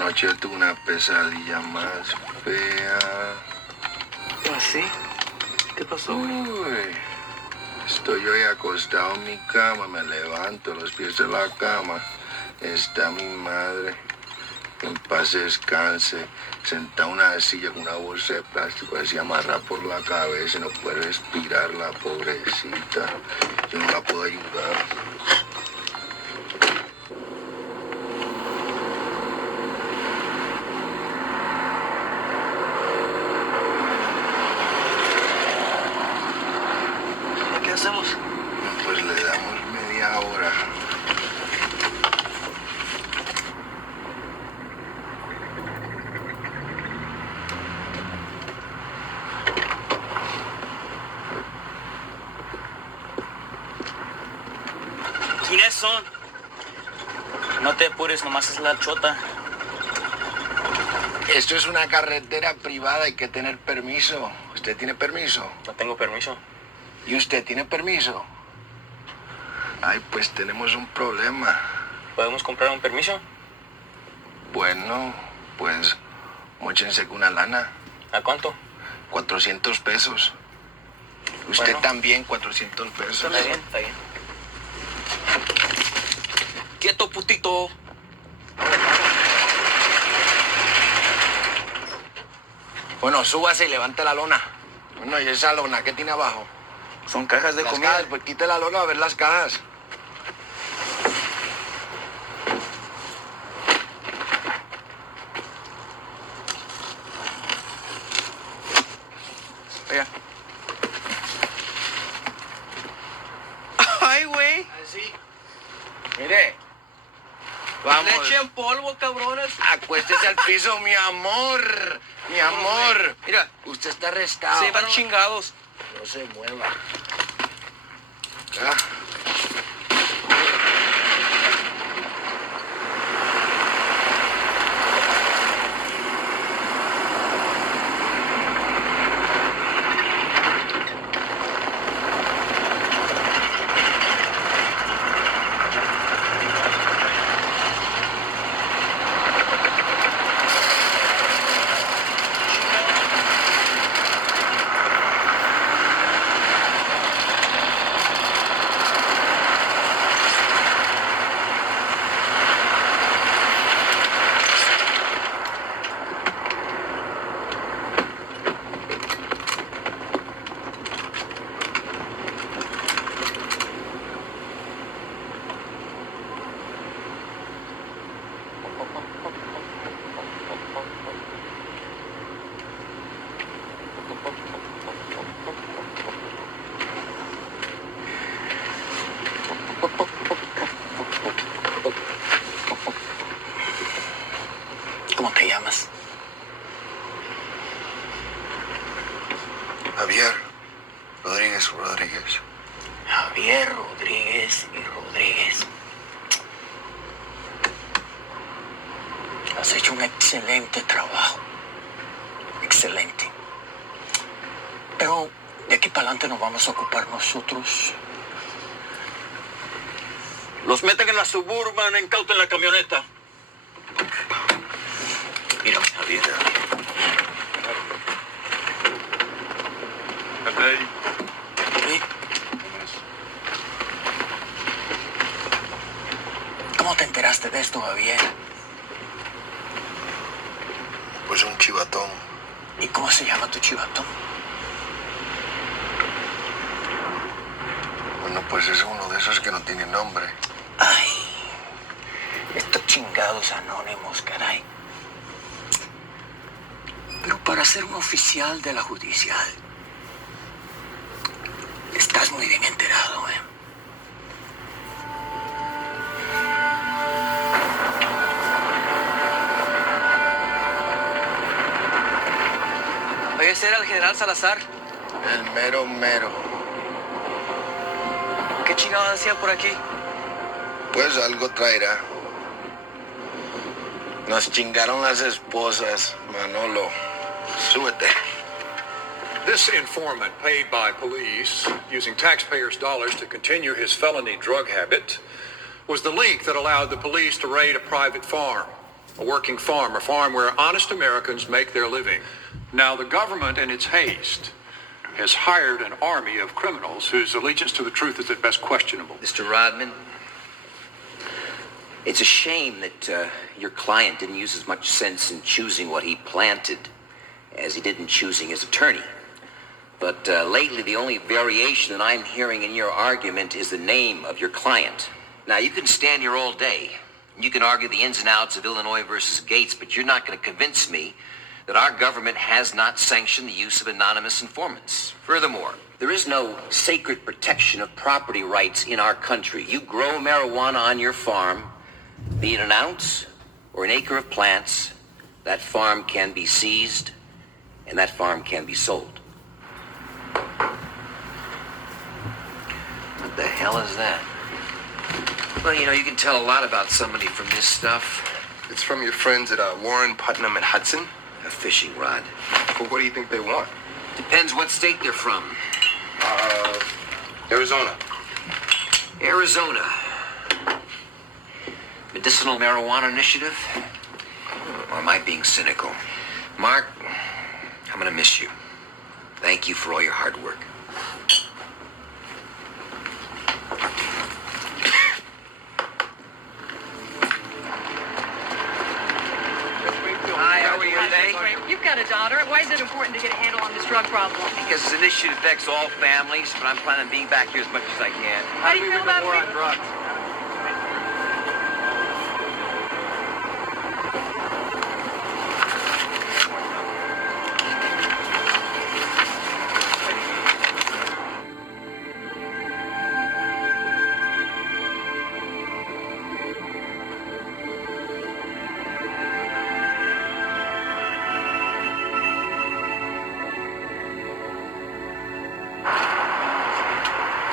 Anoche tuve una pesadilla más fea. ¿Ah, sí? ¿Qué pasó, güey? Uy, estoy hoy acostado en mi cama, me levanto a los pies de la cama. Está mi madre, que en paz descanse, sentada en una silla con una bolsa de plástico así amarrada por la cabeza, no puede respirar la pobrecita. Yo no la puedo ayudar. ¿Qué hacemos? Pues le damos media hora. ¿Quiénes son? No te apures, nomás es la chota. Esto es una carretera privada, hay que tener permiso. ¿Usted tiene permiso? No tengo permiso. ¿Y usted tiene permiso? Ay, pues tenemos un problema. ¿Podemos comprar un permiso? Bueno, pues móchense con una lana. ¿A cuánto? 400 pesos. Usted Bueno. también, 400 pesos. Está bien, está bien. ¡Quieto, putito! Bueno, súbase y levante la lona. Bueno, ¿y esa lona qué tiene abajo? Son cajas de Las comida. cajas, pues quite la lona a ver las cajas. Oiga. ¡Ay, güey! Así. Mire. Vamos. ¡Leche en polvo, cabrones! Acuéstese al piso, mi amor. Mi amor. Mira. Usted está arrestado. Se van chingados. No se mueva. Ah. ¿Cómo te llamas? Javier Rodríguez. Javier Rodríguez y Rodríguez. Has hecho un excelente trabajo. Excelente. Pero de aquí para adelante nos vamos a ocupar nosotros. Los meten en la Suburban, incauten la camioneta. Mírame, Javier. ¿Sí? ¿Cómo te enteraste de esto, Javier? Pues un chivatón. ¿Y cómo se llama tu chivatón? Bueno, pues es uno de esos que no tiene nombre. Ay, estos chingados anónimos, caray. Pero para ser un oficial de la judicial, estás muy bien enterado, ¿eh? Oye, ese era el general Salazar. El mero mero. ¿Qué chingados hacía por aquí? Pues algo traerá. Nos chingaron las esposas, Manolo. Súbete. This informant, paid by police, using taxpayers' dollars to continue his felony drug habit, was the link that allowed the police to raid a private farm. a working farm, a farm where honest Americans make their living. Now, the government, in its haste, has hired an army of criminals whose allegiance to the truth is at best questionable. Mr. Rodman, it's a shame that your client didn't use as much sense in choosing what he planted as he did in choosing his attorney. But lately, the only variation that I'm hearing in your argument is the name of your client. Now, you can stand here all day. You can argue the ins and outs of Illinois versus Gates, but you're not going to convince me that our government has not sanctioned the use of anonymous informants. Furthermore, there is no sacred protection of property rights in our country. You grow marijuana on your farm, be it an ounce or an acre of plants, that farm can be seized and that farm can be sold. What the hell is that? Well, you know, you can tell a lot about somebody from this stuff. It's from your friends at Warren, Putnam, and Hudson. A fishing rod. Well, what do you think they want? Depends what state they're from. Arizona. Arizona. Medicinal marijuana initiative? Or am I being cynical? Mark, I'm gonna miss you. Thank you for all your hard work. Hi, how are you today? You've got a daughter. Why is it important to get a handle on this drug problem? Because this initiative affects all families, but I'm planning on being back here as much as I can. How do you feel about it?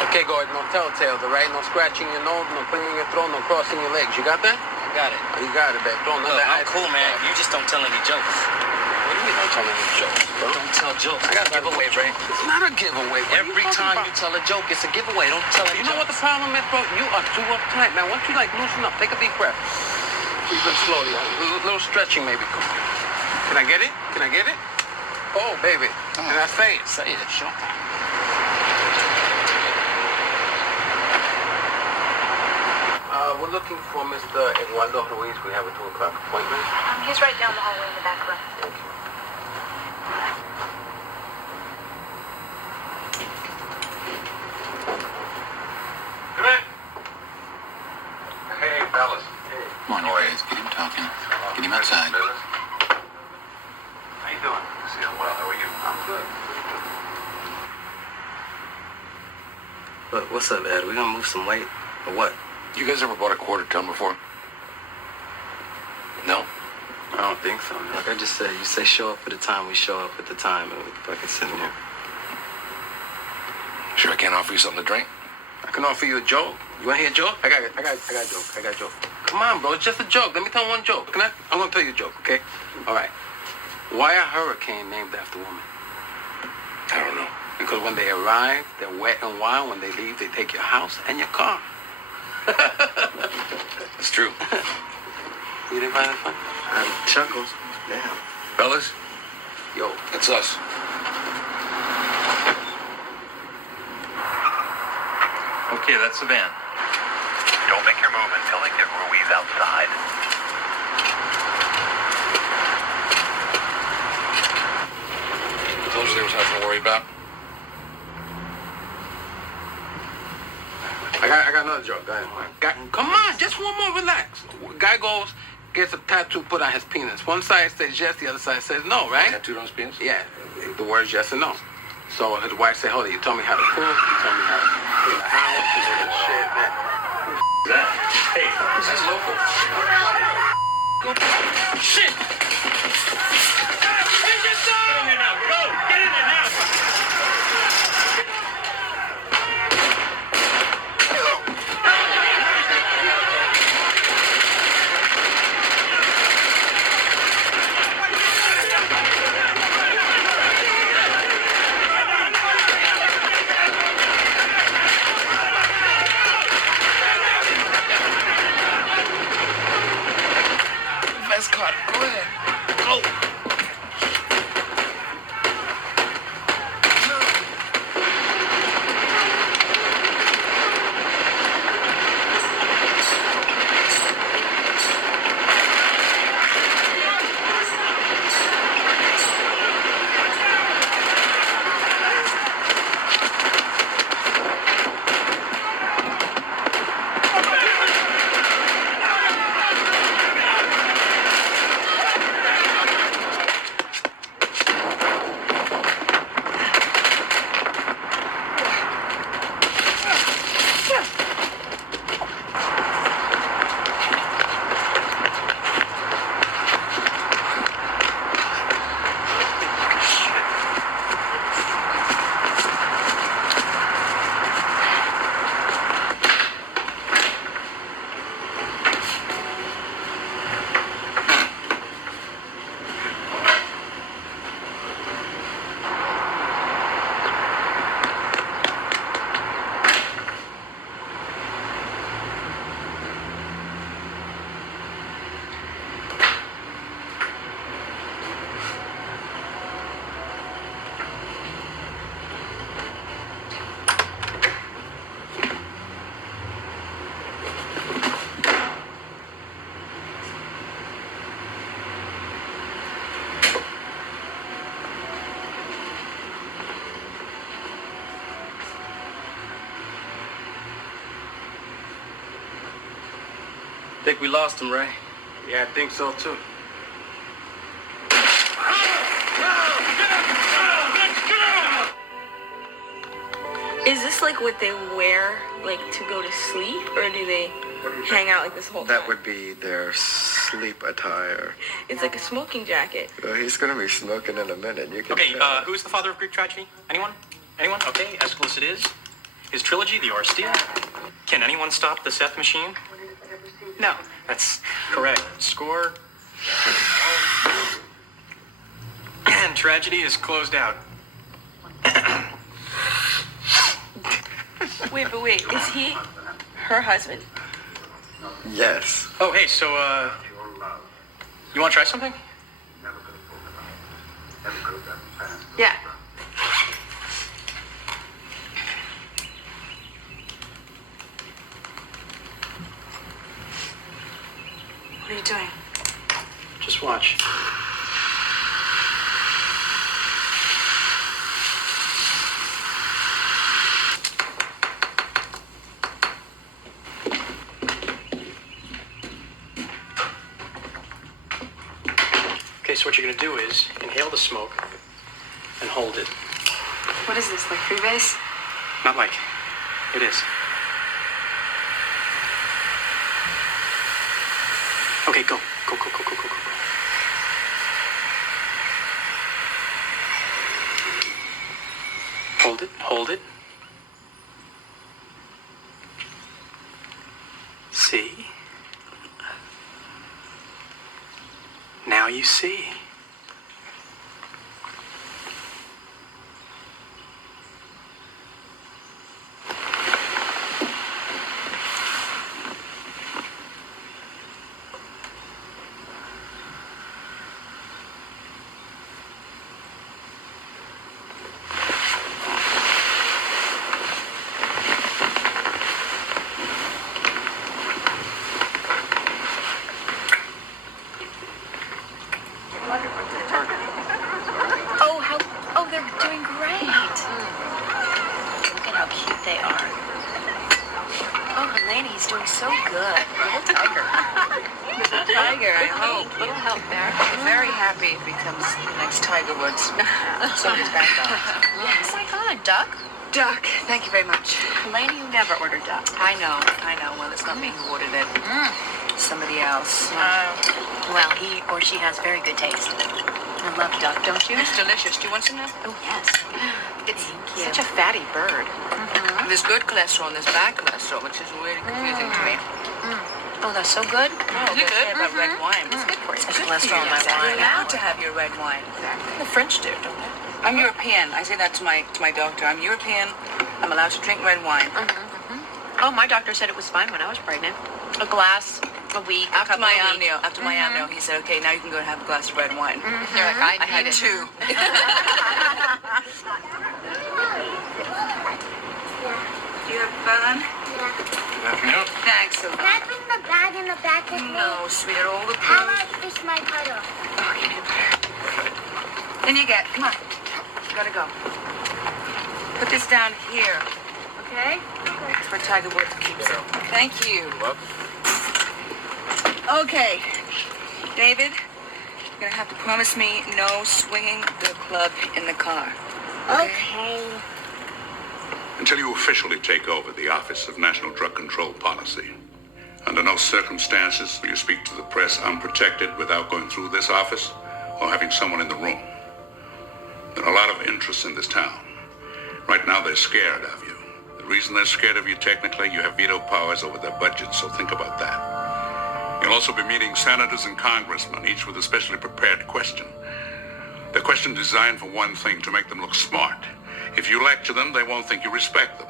Okay, Gordon, no telltales, all right? No scratching your nose, no clearing your throat, no crossing your legs. You got that? I got it. Oh, you got it, babe. Don't Look, I'm cool, man. You just don't tell any jokes. What do you mean don't tell any jokes, bro? Don't tell jokes. I got It's a giveaway, Ray. It's not a giveaway. What Every are you time talking you tell a joke, it's a giveaway. Don't tell any You know what the problem is, bro? You are too uptight, man. Once you, loosen up, take a deep breath. Breathe in slowly. A little stretching, maybe. Come on. Can I get it? Can I get it? Oh, baby. Can I say it? Say it, sure. We're looking for Mr. Eduardo Ruiz. We have a 2 o'clock appointment. He's right down the hallway in the back room. Thank you. Come in. Hey, fellas. Come on, you guys. Get him talking. Get him outside. How you doing? Doing well. How are you? I'm good. Look, what's up, Ed? We gonna move some weight or what? You guys ever bought a quarter ton before? No? I don't think so. Like I just said, you say show up at the time, we show up at the time, and we fucking sitting here. Sure I can't offer you something to drink? I can offer you a joke. You want to hear a joke? I got a joke. Come on, bro. It's just a joke. Let me tell one joke. I'm going to tell you a joke, okay? All right. Why a hurricane named after woman? I don't know. Because when they arrive, they're wet and wild. When they leave, they take your house and your car. It's true. You didn't find it funny? Chuckles. Damn. Fellas, Yo, that's us. Okay, that's the van. Don't make your move until they get Ruiz outside. I told you there was nothing to worry about. I got another joke. Go ahead. Come on, just one more. Relax. Guy goes, gets a tattoo put on his penis. One side says yes, the other side says no, right? Tattooed on his penis? Yeah, the words yes and no. So his wife said, hold it, you told me how to cook, you told me how to clean the house, you told me shit, man. Hey, this is local. Shit! Get in there now, go! Get in there now! Best car Think we lost him, Ray? Yeah, I think so too. Is this like what they wear, like to go to sleep, or do they hang out like this whole time? That would be their sleep attire. It's like a smoking jacket. Well, he's gonna be smoking in a minute. You can Okay, tell. who's the father of Greek tragedy? Anyone? Anyone? Okay, Aeschylus it is. His trilogy, the Oresteia. Can anyone stop the Seth machine? No, that's correct. Score. And tragedy is closed out. Wait, is he her husband? Yes. Oh, hey, so, you want to try something? Yeah. What are you doing? Just watch. Okay, so what you're gonna do is inhale the smoke and hold it. What is this, like freebase? Not like. It is. Okay, go. Go. Hold it. See? Now you see. Oh, they're doing great. Look at how cute they are. Oh, Helene, he's doing so good. Little tiger. Little tiger, I hope. Little help there. Very happy if he becomes the next Tiger Woods. So his background. Yes, I got a duck. Duck, thank you very much. Helene, you never order duck. I know. Well, it's not me who ordered it. Somebody else. Well, he or she has very good taste. I love duck, don't you? It's delicious. Do you want some now? Oh, yes. It's Such a fatty bird. There's good cholesterol and there's bad cholesterol, which is really confusing to me. Oh, that's so good. Oh, is it good? About red wine. It's good for you. It's cholesterol in my You're wine. allowed to have your red wine. The French do, don't they? I'm European. I say that to my doctor. I'm European. I'm allowed to drink red wine. Oh, my doctor said it was fine when I was pregnant. A glass a week. After my amnio, he said, okay, now you can go and have a glass of red wine. You're like, I had two. You have fun? Good afternoon. Thanks a lot. Can I bring the bag in the back with me? No, sweetheart, all the How clothes. about fish my puddle? Okay. Then you get, come on. Gotta go. Put this down here, okay? That's where Tiger Woods keeps it. Thank you. Okay. David, you're gonna have to promise me no swinging the club in the car. Okay. Until you officially take over the Office of National Drug Control Policy. Under no circumstances will you speak to the press unprotected without going through this office or having someone in the room. There are a lot of interests in this town. Right now they're scared of you. The reason they're scared of you, technically, you have veto powers over their budget, so think about that. You'll also be meeting senators and congressmen, each with a specially prepared question. The question designed for one thing, to make them look smart. If you lecture them, they won't think you respect them.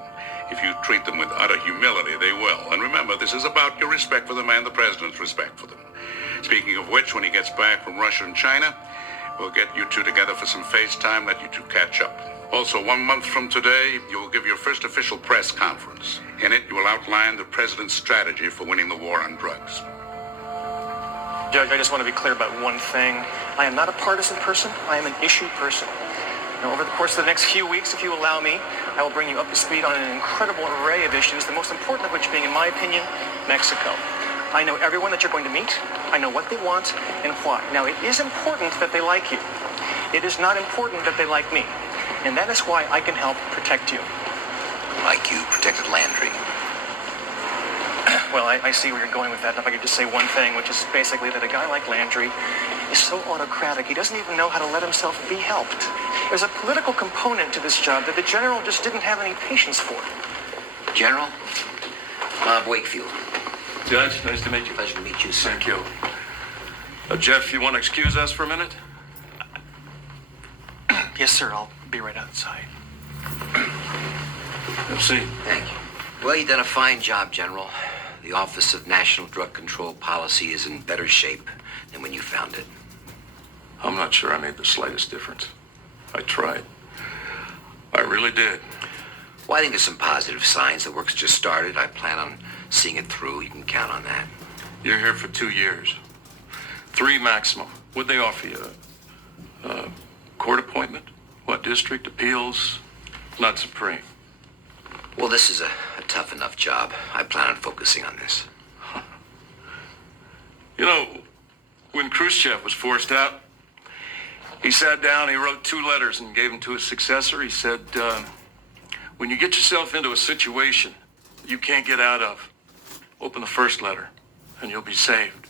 If you treat them with utter humility, they will. And remember, this is about your respect for them and the president's respect for them. Speaking of which, when he gets back from Russia and China, we'll get you two together for some FaceTime, let you two catch up. Also, 1 month from today, you will give your first official press conference. In it, you will outline the president's strategy for winning the war on drugs. Judge, I just want to be clear about one thing. I am not a partisan person. I am an issue person. Now, over the course of the next few weeks, if you allow me, I will bring you up to speed on an incredible array of issues, the most important of which being, in my opinion, Mexico. I know everyone that you're going to meet. I know what they want and why. Now, it is important that they like you. It is not important that they like me. And that is why I can help protect you. Like you protected Landry. Well, I see where you're going with that. And if I could just say one thing, which is basically that a guy like Landry is so autocratic, he doesn't even know how to let himself be helped. There's a political component to this job that the general just didn't have any patience for. General? Bob Wakefield. Judge, nice to meet you. Pleasure to meet you, sir. Thank you. Jeff, you want to excuse us for a minute? Yes, sir. I'll be right outside. Let's see. Thank you. Well, you've done a fine job, General. The Office of National Drug Control Policy is in better shape than when you found it. I'm not sure I made the slightest difference. I tried. I really did. Well, I think there's some positive signs. The work's just started. I plan on seeing it through. You can count on that. You're here for 2 years. 3 maximum. What'd they offer you? Court appointment? What, district appeals? Not Supreme. Well, this is a tough enough job. I plan on focusing on this. You know, when Khrushchev was forced out, he sat down, he wrote 2 letters and gave them to his successor. He said, when you get yourself into a situation you can't get out of, open the first letter and you'll be saved.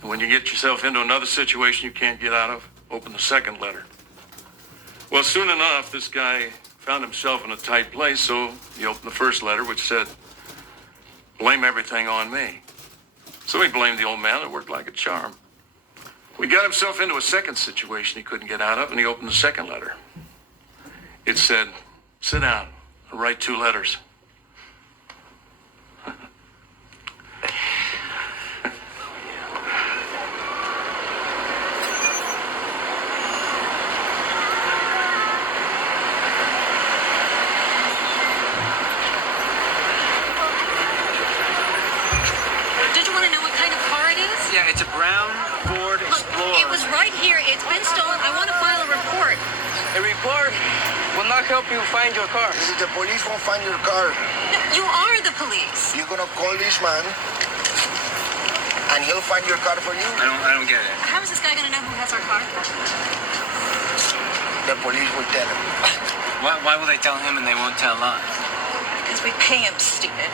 And when you get yourself into another situation you can't get out of, open the second letter. Well, soon enough, this guy found himself in a tight place, so he opened the first letter, which said, blame everything on me. So he blamed the old man. It worked like a charm. He got himself into a second situation he couldn't get out of, and he opened the second letter. It said, sit down and write 2 letters. Yeah, it's a brown Ford Explorer. It was right here. It's been stolen. I want to file a report. A report will not help you find your car. The police won't find your car. You are the police. You're gonna call this man, and he'll find your car for you. I don't get it. How is this guy going to know who has our car? The police will tell him. Why will they tell him and they won't tell us? Because we pay him, stupid.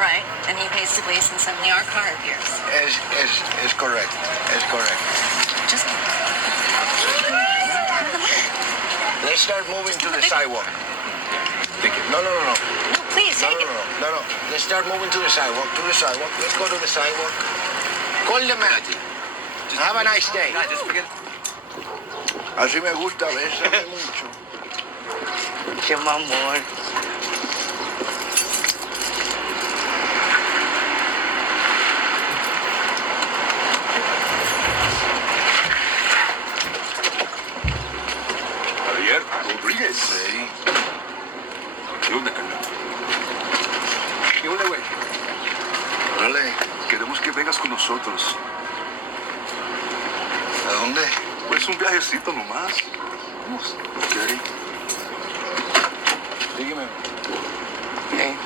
Right? And he pays the police and suddenly our car appears. It's correct. It's correct. Just... Let's start moving to the sidewalk. No. No, please, take it. No. Let's start moving to the sidewalk. Let's go to the sidewalk. Call the man. Have a nice day. Just forget. Así me gusta, bésame mucho. Qué mamón. Rodríguez. Sí. ¿Qué onda, carnal? ¿Qué onda, güey? Órale. Queremos que vengas con nosotros. ¿A dónde? Pues un viajecito nomás. Vamos. Ok. Sígueme. Bien.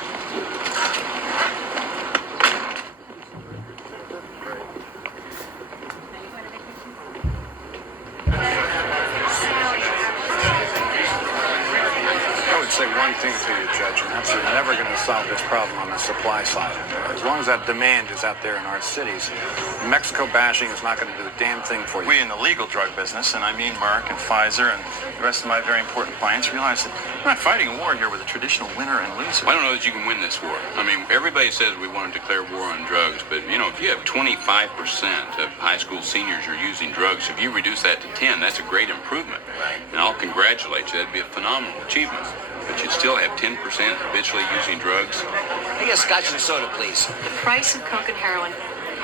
Say one thing to you, Judge, and that's you're never going to solve this problem on the supply side. As long as that demand is out there in our cities, Mexico bashing is not going to do a damn thing for you. We in the legal drug business, and I mean Merck and Pfizer and the rest of my very important clients, realize that we're not fighting a war here with a traditional winner and loser. I don't know that you can win this war. I mean, everybody says we want to declare war on drugs, but, you know, if you have 25% of high school seniors are using drugs, if you reduce that to 10, that's a great improvement. And I'll congratulate you. That'd be a phenomenal achievement. But you'd still have 10% habitually using drugs. Hey, a scotch and soda, please. The price of coke and heroin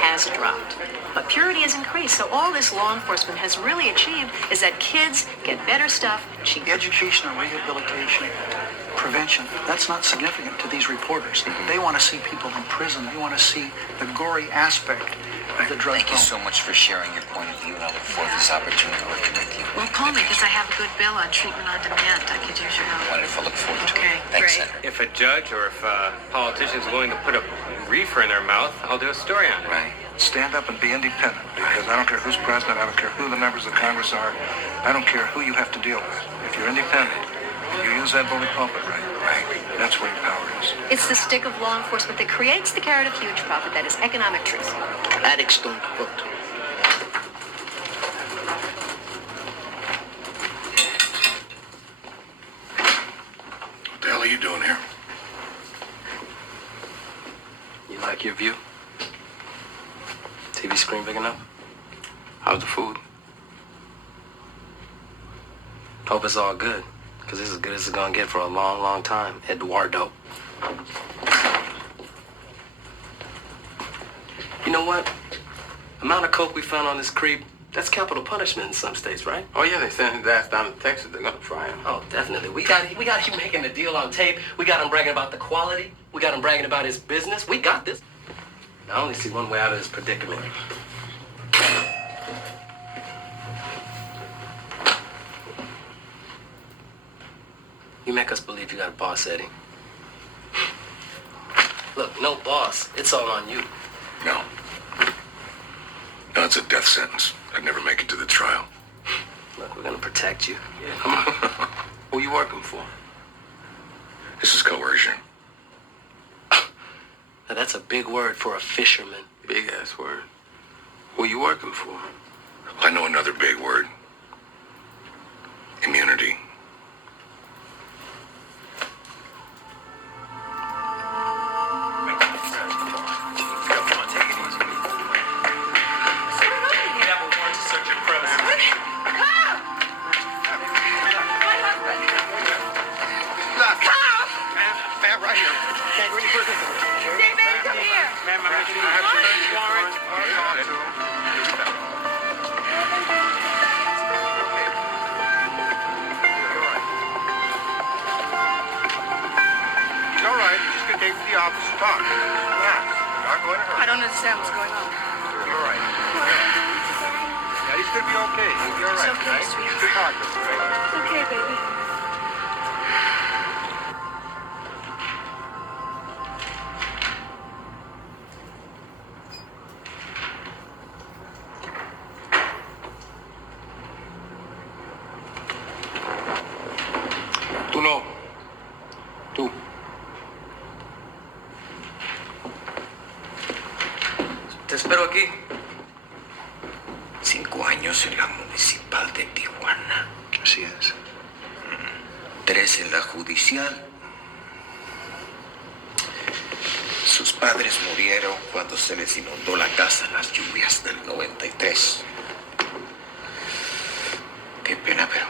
has dropped, but purity has increased. So all this law enforcement has really achieved is that kids get better stuff cheap. Education and rehabilitation, prevention, that's not significant to these reporters. They want to see people in prison. They want to see the gory aspect of the drug Thank you so much for sharing your point of view, and I look forward to this opportunity working with you. Well, call me because I have a good bill on treatment on demand. I could use your help. Wonderful. Look forward to Okay, it. Thanks, great. Senator. If a judge or if a politician's willing to put a reefer in their mouth, I'll do a story on it. Right. Stand up and be independent, because I don't care who's president, I don't care who the members of Congress are, I don't care who you have to deal with. If you're independent, you use that bully pulpit right. That's where your power is. It's the stick of law enforcement that creates the carrot of huge profit that is economic truth. Addicts don't vote. What the hell are you doing here? You like your view? TV screen big enough? How's the food? Hope it's all good, because it's as good as it's gonna get for a long, long time. Eduardo. You know what? Amount of coke we found on this creep, that's capital punishment in some states, right? Oh, yeah, they sent his ass down to Texas. They're gonna try him. Oh, definitely. We got him making the deal on tape. We got him bragging about the quality. We got him bragging about his business. We got this. I only see one way out of this predicament. You make us believe you got a boss, Eddie. Look, no boss. It's all on you. No. No, it's a death sentence. I'd never make it to the trial. Look, we're gonna protect you. Yeah, come on. Who you working for? This is coercion. Now, that's a big word for a fisherman. Big ass word. Who you working for? I know another big word. Immunity. I don't understand what's going on. You're all right. Yeah, he's gonna be okay. He'll be all right. It's okay, right? sweetheart. Good heart, right? It's okay, baby. Tú no. Tú. Te espero aquí. 5 años en la municipal de Tijuana. Así es. 3 en la judicial. Sus padres murieron cuando se les inundó la casa en las lluvias del 93. Qué pena, pero...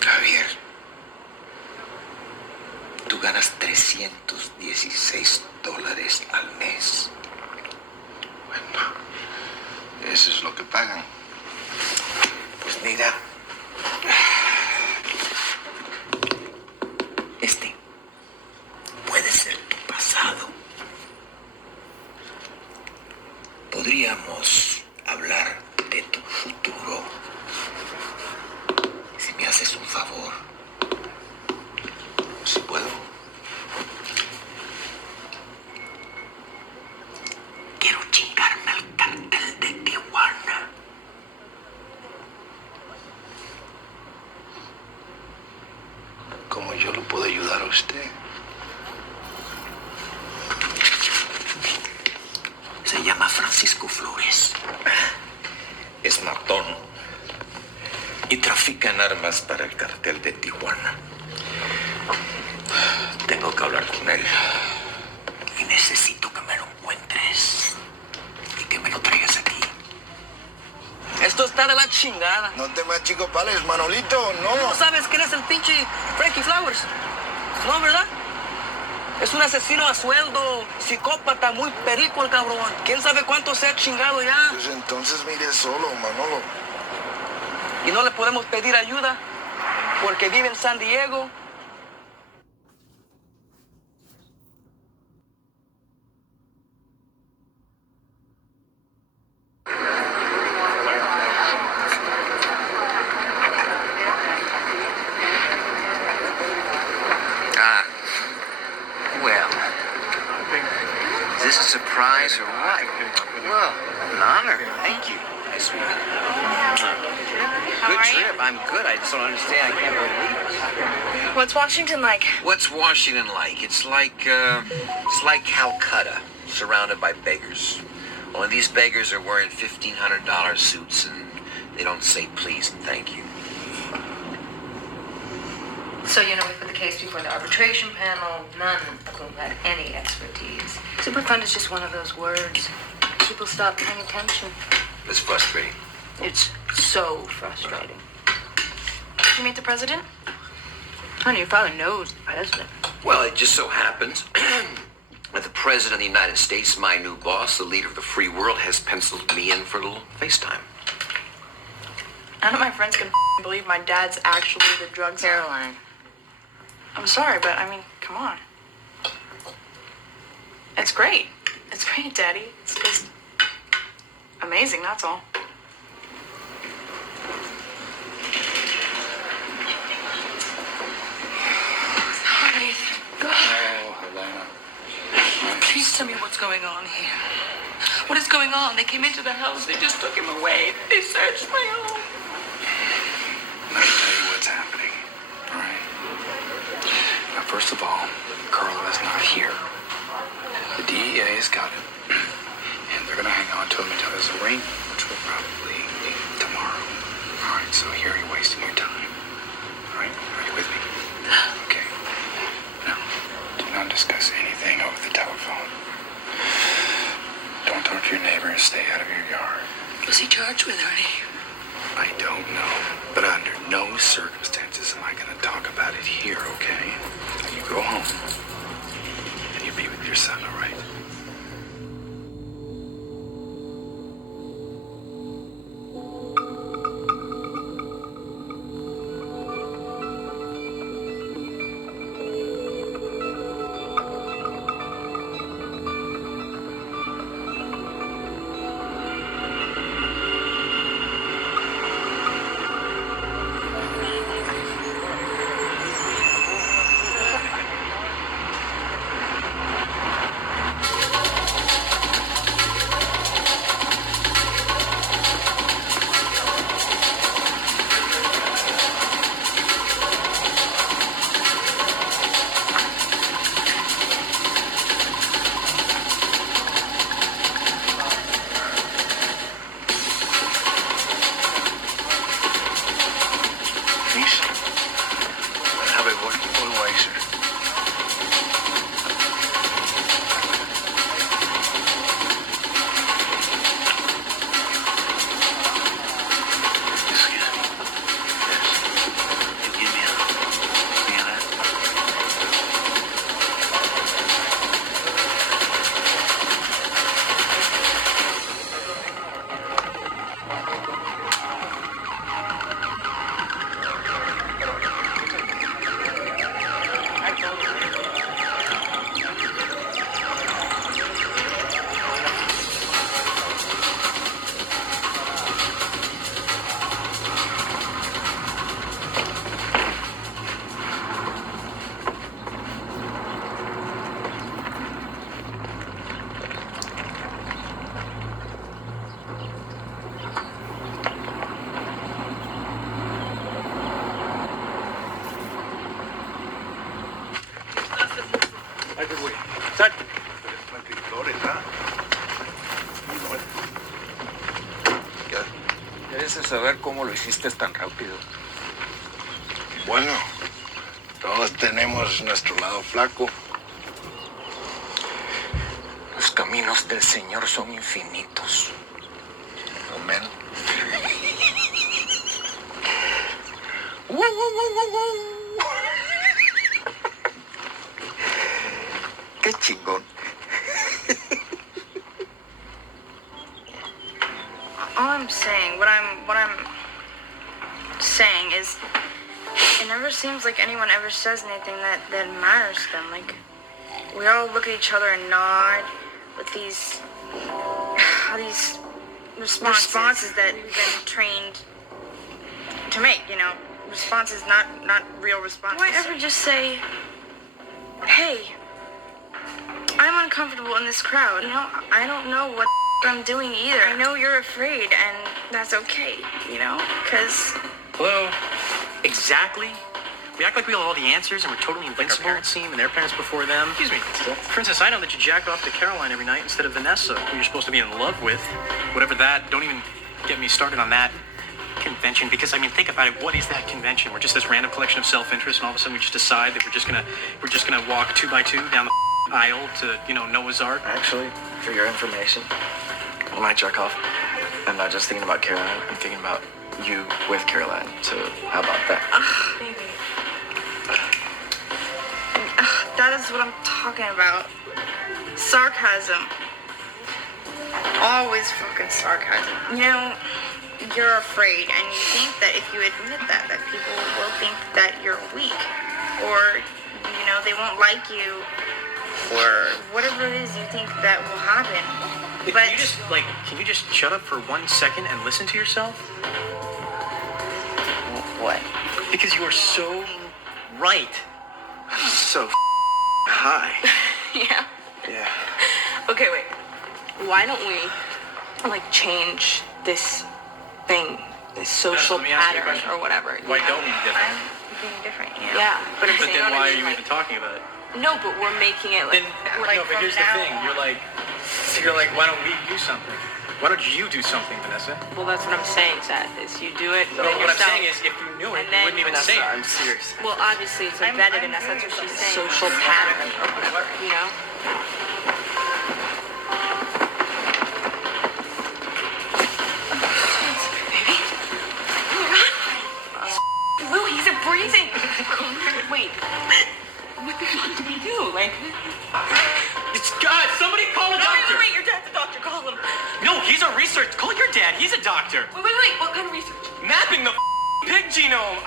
Javier, tú ganas $316 al mes. Bueno, eso es lo que pagan. Pues mira, este puede ser tu pasado. Podríamos hablar de tu futuro. Si me haces un favor. Si puedo. Quiero chingarme al cartel de Tijuana. ¿Cómo yo lo puedo ayudar a usted? Se llama Francisco Flores. Es matón. Y trafican armas para el cartel de Tijuana. Tengo que hablar con él. Y necesito que me lo encuentres. Y que me lo traigas aquí. Esto está de la chingada. No te me achicopales, Manolito, no. ¿No sabes quién es el pinche Frankie Flowers? No, ¿verdad? Es un asesino a sueldo, psicópata, muy perico el cabrón. ¿Quién sabe cuánto se ha chingado ya? Pues entonces mire solo, Manolo. Y no le podemos pedir ayuda porque vive en San Diego. guys arrived. Well, an honor. Thank you. Nice meeting you. Good trip. I'm good. I just don't understand. I can't believe it. What's Washington like? What's Washington like? It's like Calcutta, surrounded by beggars. Only these beggars are wearing $1,500 suits, and they don't say please and thank you. So, we put the case before the arbitration panel, none of whom had any expertise. Superfund is just one of those words. People stop paying attention. It's frustrating. It's so frustrating. Did you meet the president? Honey, your father knows the president. Well, it just so happens that the president of the United States, my new boss, the leader of the free world, has penciled me in for a little FaceTime. None of my friends can believe my dad's actually the drug czar. Caroline. I'm sorry, but come on. It's great. It's great, Daddy. It's just amazing, that's all. Oh, Helena. Please tell me what's going on here. What is going on? They came into the house. They just took him away. They searched my home. Let me tell you what's happening. All right. Now, first of all, Carla is not here. The DEA has got him. And they're going to hang on to him until there's a ring, which will probably be tomorrow. All right, so here you're wasting your time. All right? Are you with me? Okay. Now, do not discuss anything over the telephone. Don't talk to your neighbors. Stay out of your yard. Was he charged with, Ernie? I don't know, but under no circumstances am I going to talk about it here, okay? Now you go home, and you be with your son, all right? Saber cómo lo hiciste tan rápido. Bueno, todos tenemos nuestro lado flaco. Los caminos del Señor son infinitos. Amén. Qué chingón. All I'm saying, what I'm saying is, it never seems like anyone ever says anything that matters to them. Like, we all look at each other and nod with these responses that we've been trained to make, responses, not real responses. Do I ever just say, hey, I I'm uncomfortable in this crowd. You know, I don't know what I'm doing either. I know you're afraid, and that's okay, you know? Because... Hello? Exactly? We act like we have all the answers and we're totally invincible. Like our parents seem and their parents before them. Excuse me. Princess, I know that you jack off to Caroline every night instead of Vanessa, who you're supposed to be in love with. Whatever that, don't even get me started on that convention, because I mean, think about it. What is that convention? We're just this random collection of self-interest, and all of a sudden we just decide that we're just gonna walk 2 by 2 down the aisle to, you know, Noah's Ark. Actually, for your information, when I jerk off, I'm not just thinking about Caroline, I'm thinking about you with Caroline. So how about that? Baby. That is what I'm talking about. Sarcasm. Always fucking sarcasm. You know, you're afraid, and you think that if you admit that people will think that you're weak, or, you know, they won't like you, or whatever it is you think that will happen. But can you just shut up for 1 second and listen to yourself? What? Because you are so right. So high. Yeah. Yeah. Okay, wait. Why don't we, change this thing, this social pattern or whatever? Why don't we be different? I'm being different, yeah. But I'm But saying, then why are you even talking about it? No, but we're making it But here's the thing. You're like, why don't we do something? Why don't you do something, Vanessa? Well, that's what I'm saying, Seth, is you do it No, then what I'm yourself. saying is, if you knew it, And you then- wouldn't even Vanessa, say it. I'm serious. Well, obviously it's embedded in us. That's what she's saying. Social pattern or whatever, you know? Lou, he's breathing. Wait. What the fuck do we do? God, somebody call a doctor. Wait, your dad's a doctor. Call him. No, he's a researcher. Call your dad. He's a doctor. Wait. What kind of research? Mapping the pig genome.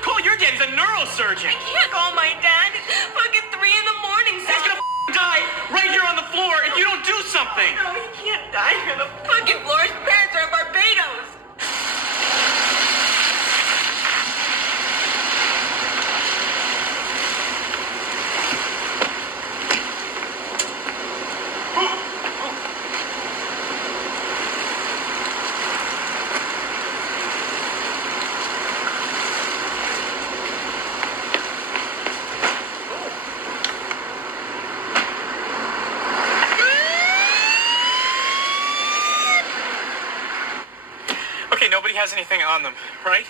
Call your dad. He's a neurosurgeon. I can't call my dad. It's fucking 3 in the morning, Seth. He's gonna die right here on the floor if you don't do something. No, he can't die here on the fucking floor. His parents are in Barbados. Okay, nobody has anything on them, right?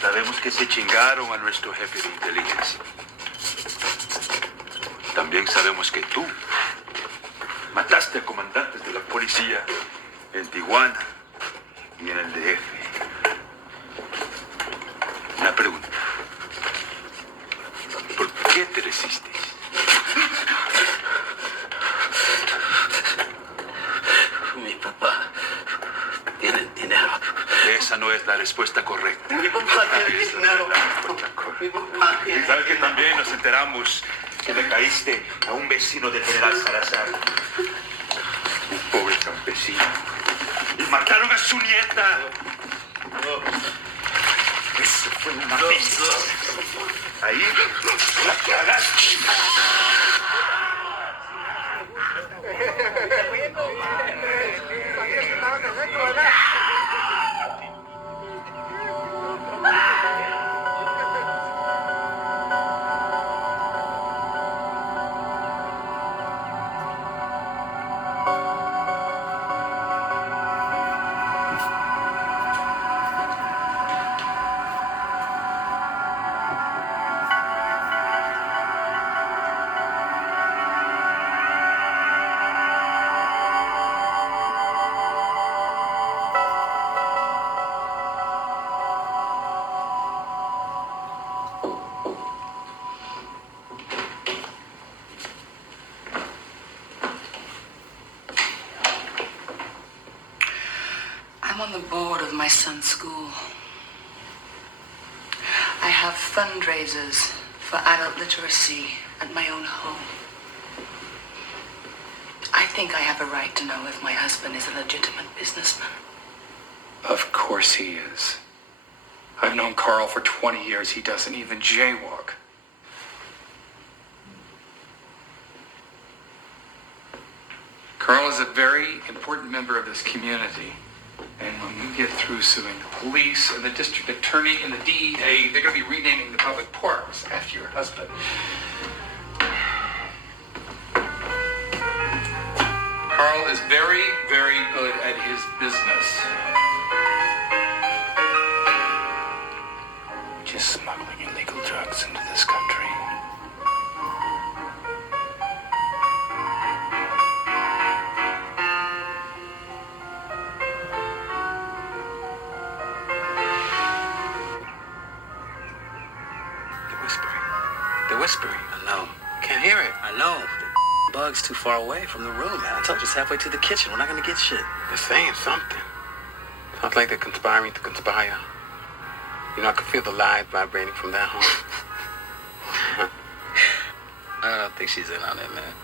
Sabemos que se chingaron a nuestro jefe de inteligencia. También sabemos que tú mataste a comandantes de la policía en Tijuana y en el DF. Una pregunta. ¿Por qué te resistes? Mi papá tiene dinero. Esa no es la respuesta correcta. Mi papá tiene dinero. Mi papá tiene Y sabes que también nos enteramos que le caíste a un vecino del general Salazar. Un pobre campesino. Y mataron a su nieta. Eso fue una vez. Ahí la cagaste. I'm on the board of my son's school. I have fundraisers for adult literacy at my own home. I think I have a right to know if my husband is a legitimate businessman. Of course he is. I've known Carl for 20 years. He doesn't even jaywalk. Carl is a very important member of this community. And when you get through suing the police and the district attorney and the DEA, they're going to be renaming the public parks after your husband. Carl is very, very good at his business. Just smuggling illegal drugs into this country. They're whispering. I know. Can't hear it. I know. The bug's too far away from the room, man. I told you it's halfway to the kitchen. We're not gonna get shit. They're saying something. Sounds like they're conspiring to conspire. You know, I can feel the lies vibrating from that home. I don't think she's in on it, man.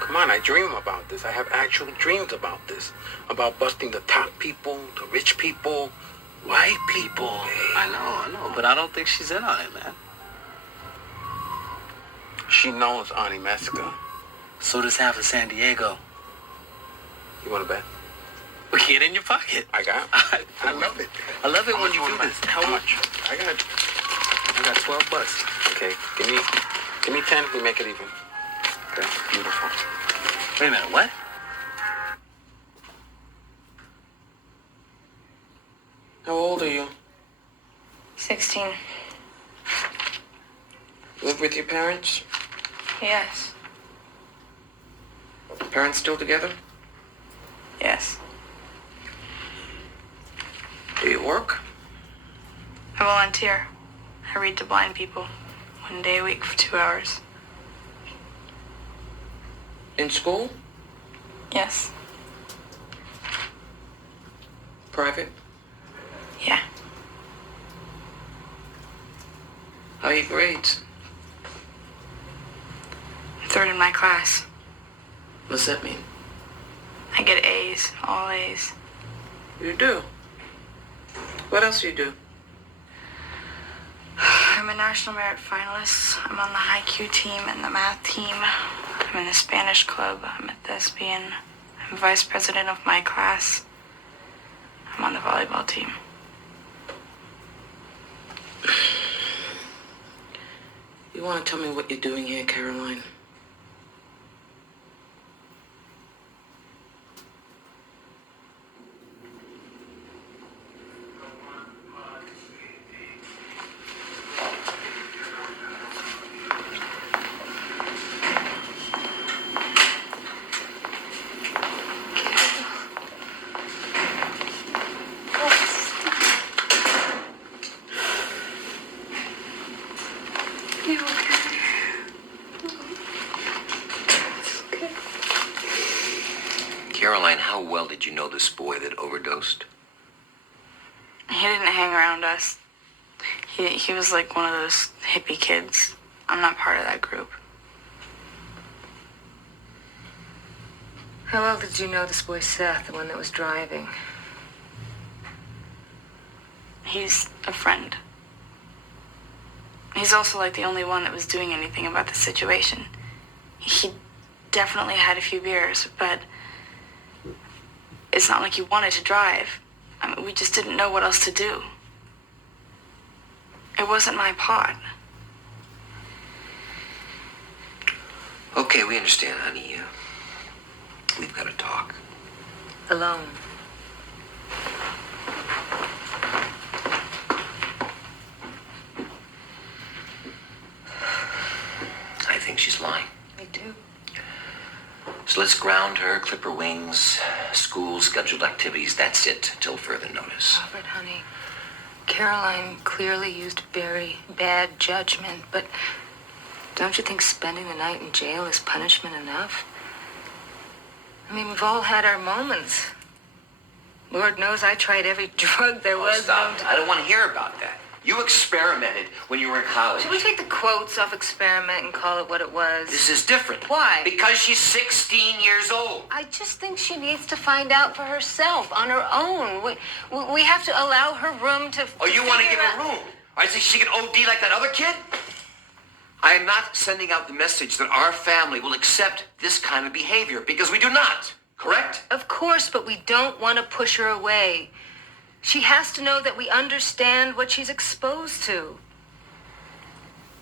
Come on, I dream about this. I have actual dreams about this. About busting the top people, the rich people, white people. I know. But I don't think she's in on it, man. She knows Ani Messica. So does half of San Diego. You want to bet? We get it in your pocket. I got it. I love it. I love it when you do this. How much? I got $12. Okay, give me 10. We make it even. Okay, beautiful. Wait a minute, what? How old are you? 16. Live with your parents? Yes. Parents still together? Yes. Do you work? I volunteer. I read to blind people 1 day a week for 2 hours. In school? Yes. Private? Yeah. How are your grades? Third in my class. What's that mean? I get A's, all A's. You do? What else do you do? I'm a National Merit finalist. I'm on the high Q team and the math team. I'm in the Spanish club. I'm a thespian. I'm vice president of my class. I'm on the volleyball team. You want to tell me what you're doing here, Caroline? Caroline, how well did you know this boy that overdosed? He didn't hang around us. He was like one of those hippie kids. I'm not part of that group. How well did you know this boy Seth, the one that was driving? He's a friend. He's also like the only one that was doing anything about the situation. He definitely had a few beers, but it's not like he wanted to drive. I mean, we just didn't know what else to do. It wasn't my pot. Okay, we understand, honey. We've got to talk. Alone. I think she's lying. Me too. So let's ground her, clip her wings, school, scheduled activities. That's it, till further notice. Robert, honey, Caroline clearly used very bad judgment, but don't you think spending the night in jail is punishment enough? I mean, we've all had our moments. Lord knows I tried every drug there was. Stop. I don't want to hear about that. You experimented when you were in college. Should we take the quotes off experiment and call it what it was? This is different. Why? Because she's 16 years old. I just think she needs to find out for herself on her own. We have to allow her room to. Oh, you want to give her room? I think she can OD like that other kid? I am not sending out the message that our family will accept this kind of behavior because we do not. Correct? Of course, but we don't want to push her away. She has to know that we understand what she's exposed to.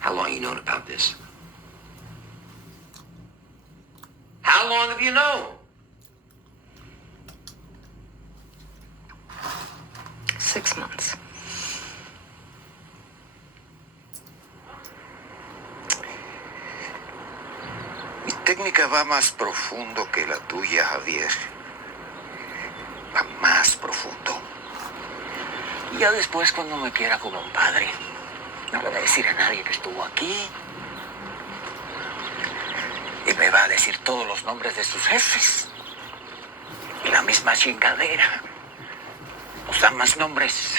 How long you known about this? How long have you known? 6 months. Mi técnica va más profundo que la tuya, Javier. Va más profundo. Y ya después, cuando me quiera como un padre, no le va a decir a nadie que estuvo aquí. Y me va a decir todos los nombres de sus jefes. Y la misma chingadera. Nos dan más nombres.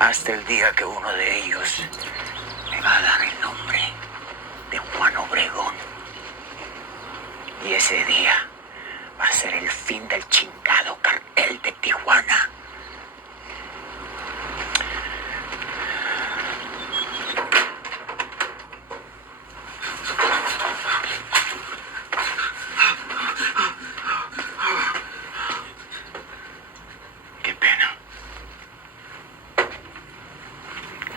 Hasta el día que uno de ellos me va a dar el nombre de Juan Obregón. Y ese día va a ser el fin del chingado cartel de Tijuana. Qué pena.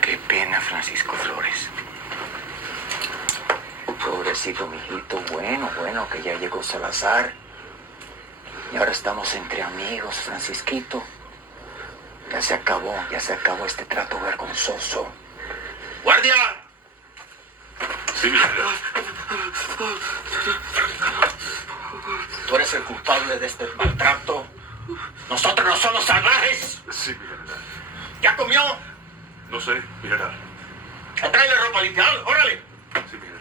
Qué pena, Francisco Flores. Pobrecito mijito, bueno, que ya llegó Salazar. Y ahora estamos entre amigos, Francisquito. Ya se acabó este trato vergonzoso. ¡Guardia! Sí, Tú eres el culpable de este maltrato. Nosotros no somos salvajes. Sí, mi general. ¿Ya comió? No sé, mi general. Tráele ropa limpia, órale. Sí, mi general.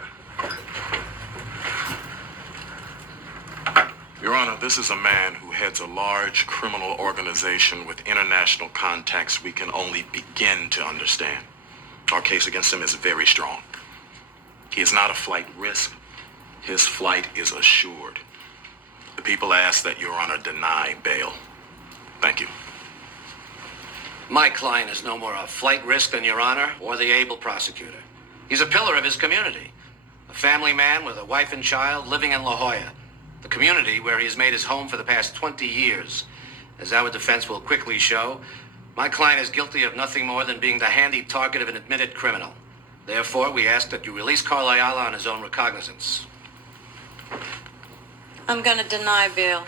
Your Honor, this is a man who heads a large criminal organization with international contacts we can only begin to understand. Our case against him is very strong. He is not a flight risk. His flight is assured. The people ask that Your Honor deny bail. Thank you. My client is no more a flight risk than Your Honor or the able prosecutor. He's a pillar of his community. A family man with a wife and child living in La Jolla, the community where he has made his home for the past 20 years. As our defense will quickly show, my client is guilty of nothing more than being the handy target of an admitted criminal. Therefore, we ask that you release Carl Ayala on his own recognizance. I'm gonna deny bail.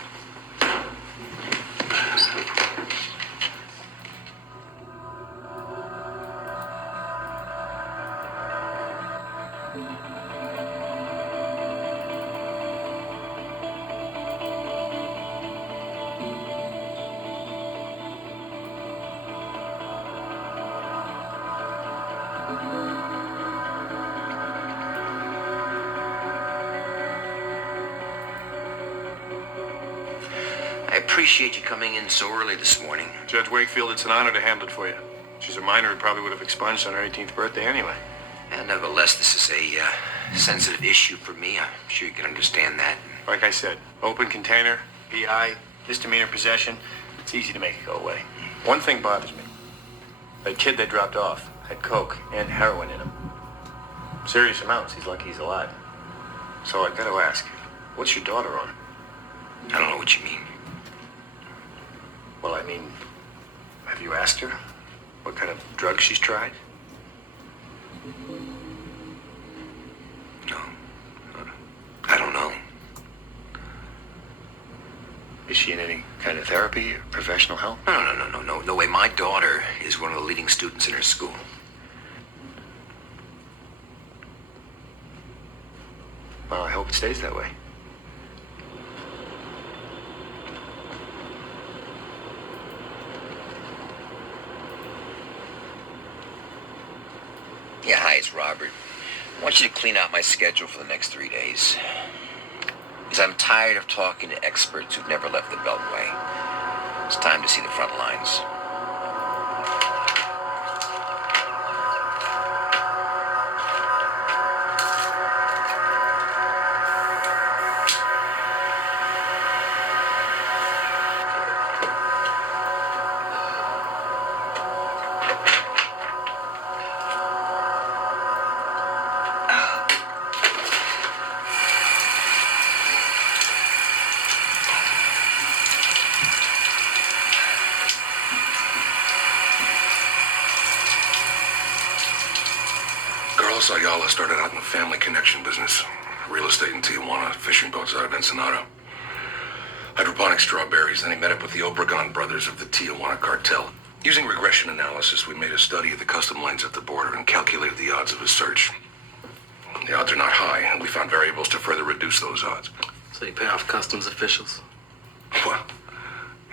I appreciate you coming in so early this morning. Judge Wakefield, it's an honor to handle it for you. She's a minor who probably would have expunged on her 18th birthday anyway. And nevertheless, this is a sensitive issue for me. I'm sure you can understand that. Like I said, open container, PI, misdemeanor possession. It's easy to make it go away. One thing bothers me. That kid they dropped off had coke and heroin in him. Serious amounts. He's lucky he's alive. So I got to ask, what's your daughter on? I don't know what you mean. Well, I mean, have you asked her what kind of drugs she's tried? No. I don't know. Is she in any kind of therapy or professional help? No way. My daughter is one of the leading students in her school. Well, I hope it stays that way. Yeah, hi, it's Robert. I want you to clean out my schedule for the next 3 days. Because I'm tired of talking to experts who've never left the Beltway. It's time to see the front lines. Carlos Ayala started out in the family connection business. Real estate in Tijuana, fishing boats out of Ensenada. Hydroponic strawberries, then he met up with the Obregon brothers of the Tijuana cartel. Using regression analysis, we made a study of the custom lines at the border and calculated the odds of his search. The odds are not high, and we found variables to further reduce those odds. So you pay off customs officials? Well,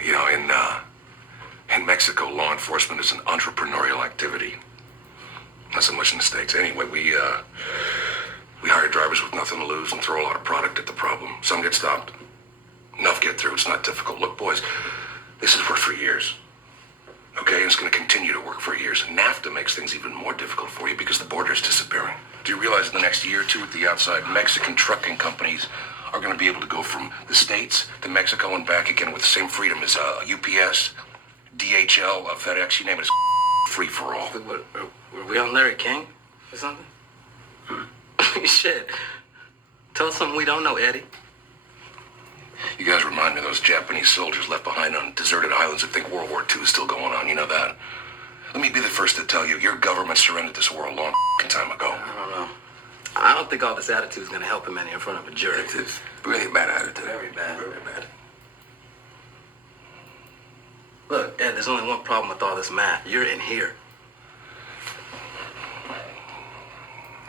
you know, in Mexico, law enforcement is an entrepreneurial activity. Not so much in the States. Anyway, we hire drivers with nothing to lose and throw a lot of product at the problem. Some get stopped. Enough get through. It's not difficult. Look, boys, this has worked for years. Okay, and it's going to continue to work for years. And NAFTA makes things even more difficult for you because the border is disappearing. Do you realize in the next year or two at the outside, Mexican trucking companies are going to be able to go from the States to Mexico and back again with the same freedom as UPS, DHL, FedEx, you name it, it's free for all. Were we on Larry King or something? Shit. Tell us something we don't know, Eddie. You guys remind me of those Japanese soldiers left behind on deserted islands who think World War II is still going on. You know that? Let me be the first to tell you, your government surrendered this war a long time ago. I don't know. I don't think all this attitude is going to help him any in front of a jury. It's really bad attitude. Very bad. Very bad. Look, Ed, there's only one problem with all this math. You're in here.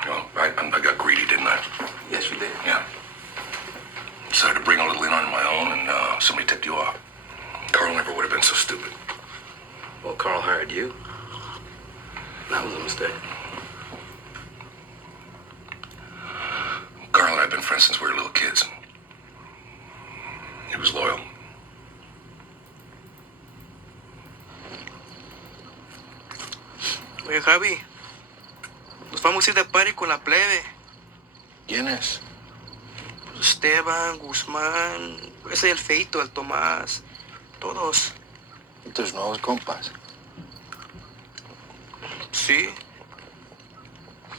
Well, I got greedy, didn't I? Yes, you did. Yeah. Decided to bring a little in on my own, and somebody tipped you off. Carl never would have been so stupid. Well, Carl hired you. That was a mistake. Carl and I have been friends since we were little kids. He was loyal. Oye, Javi, nos vamos a ir de party con la plebe. ¿Quién es? Esteban, Guzmán, ese el feito, el Tomás, todos. ¿Y tus nuevos compas? Sí.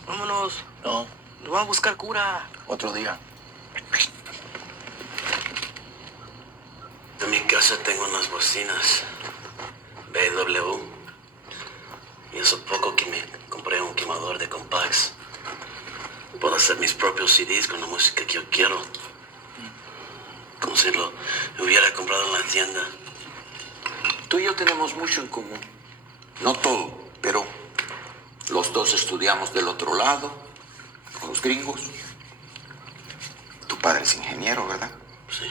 Vámonos. No, Nos vamos a buscar cura. otro día. En mi casa tengo unas bocinas BW. Y hace poco que me compré un quemador de compacts. Puedo hacer mis propios CDs con la música que yo quiero. Como si lo hubiera comprado en la tienda. Tú y yo tenemos mucho en común. No todo, pero los dos estudiamos del otro lado, con los gringos. Tu padre es ingeniero, ¿verdad? Sí.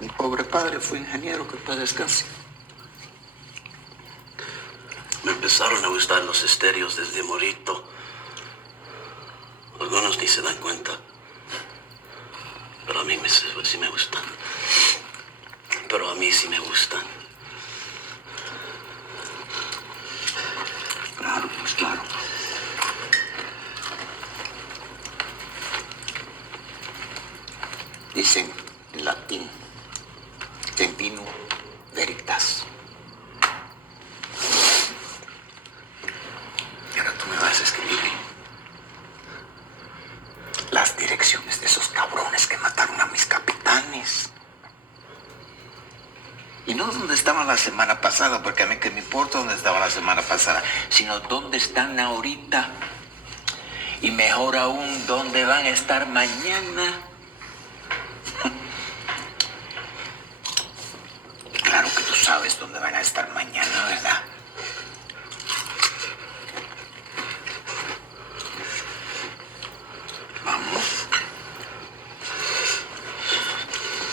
Mi pobre padre fue ingeniero, que paz descanse. Me empezaron a gustar los estéreos desde morito. Algunos ni se dan cuenta. Pero a mí sí me gustan. Pero a mí sí me gustan. Claro, pues claro. Dicen en latín, tempino veritas. Y ahora tú me vas a escribir las direcciones de esos cabrones que mataron a mis capitanes. Y no dónde estaban la semana pasada, porque a mí que me importa dónde estaban la semana pasada, sino dónde están ahorita. Y mejor aún, dónde van a estar mañana. Claro que tú sabes dónde van a estar mañana, ¿verdad? Vamos.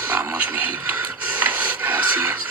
Vamos, mijito. Así es.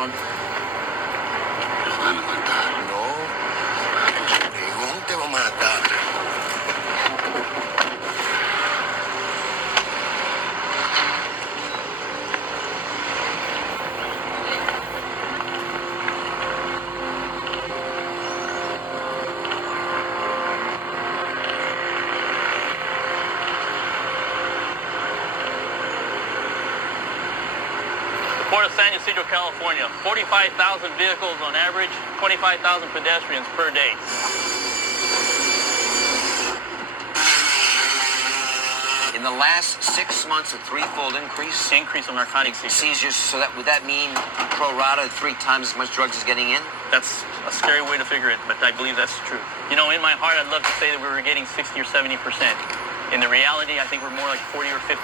cabrón. Te van a matar. No. León te va a matar. Port of San Ysidro, California. 45,000 vehicles on average, 25,000 pedestrians per day. In the last 6 months, a threefold increase? Increase of narcotic seizures. So would that mean pro rata 3 times as much drugs is getting in? That's a scary way to figure it, but I believe that's true. You know, in my heart, I'd love to say that we were getting 60 or 70%. In the reality, I think we're more like 40 or 50%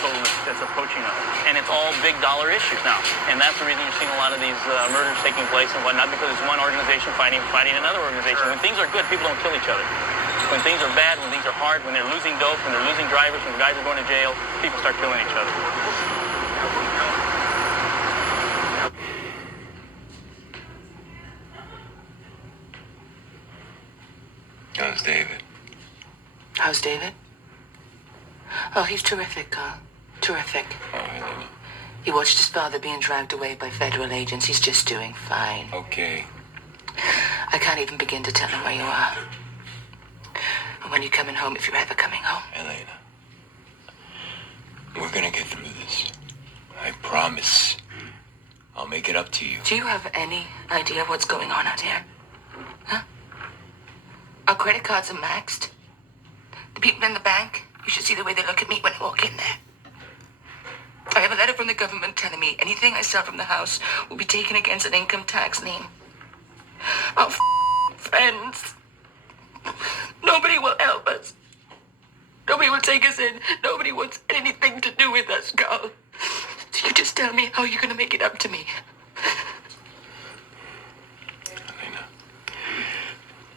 total that's approaching us. And it's all big dollar issues now. And that's the reason you're seeing a lot of these murders taking place and whatnot, because it's one organization fighting another organization. When things are good, people don't kill each other. When things are bad, when things are hard, when they're losing dope, when they're losing drivers, when guys are going to jail, people start killing each other. How's David? How's David? Oh, he's terrific, Carl. Terrific. He watched his father being dragged away by federal agents. He's just doing fine. Okay. I can't even begin to tell him where you are. And when you're coming home, if you're ever coming home. Elena, we're gonna get through this. I promise. I'll make it up to you. Do you have any idea what's going on out here? Huh? Our credit cards are maxed. The people in the bank, you should see the way they look at me when I walk in there. I have a letter from the government telling me anything I sell from the house will be taken against an income tax lien. Our friends. Nobody will help us. Nobody will take us in. Nobody wants anything to do with us, Carl. So you just tell me how you're going to make it up to me. Elena.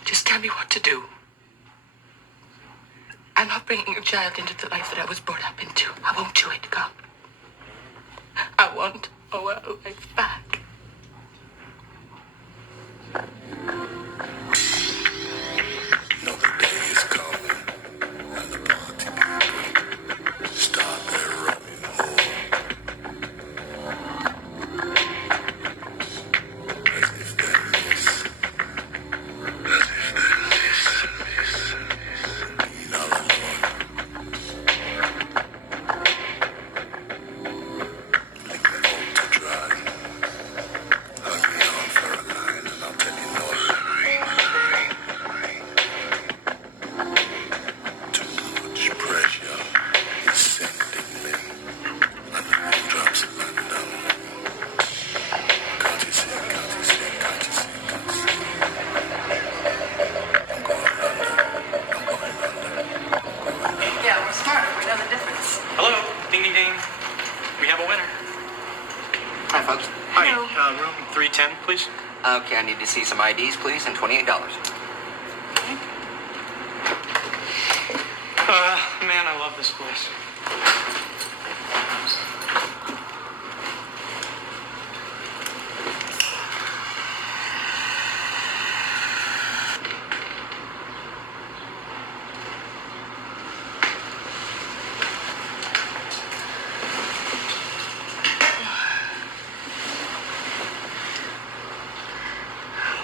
Just tell me what to do. I'm not bringing a child into the life that I was brought up into. I won't do it, Carl. I want our life back. Another day is coming, and the party people start their running home. As if they miss. As if they listen. Being all alone. Leave me home to dry. Hug me on for a line, and I'll tell you no lie. Too much pressure is sending me under raindrops of London. Can't you see, can't you see, can't you see, can't you see? I'm going under, I'm going under. Yeah, we're smart. We know the difference. Hello? Ding, ding, ding. We have a winner. Hi, folks. Hi, room 310, please. Okay, I need to see some IDs, please, and $28. Man, I love this place.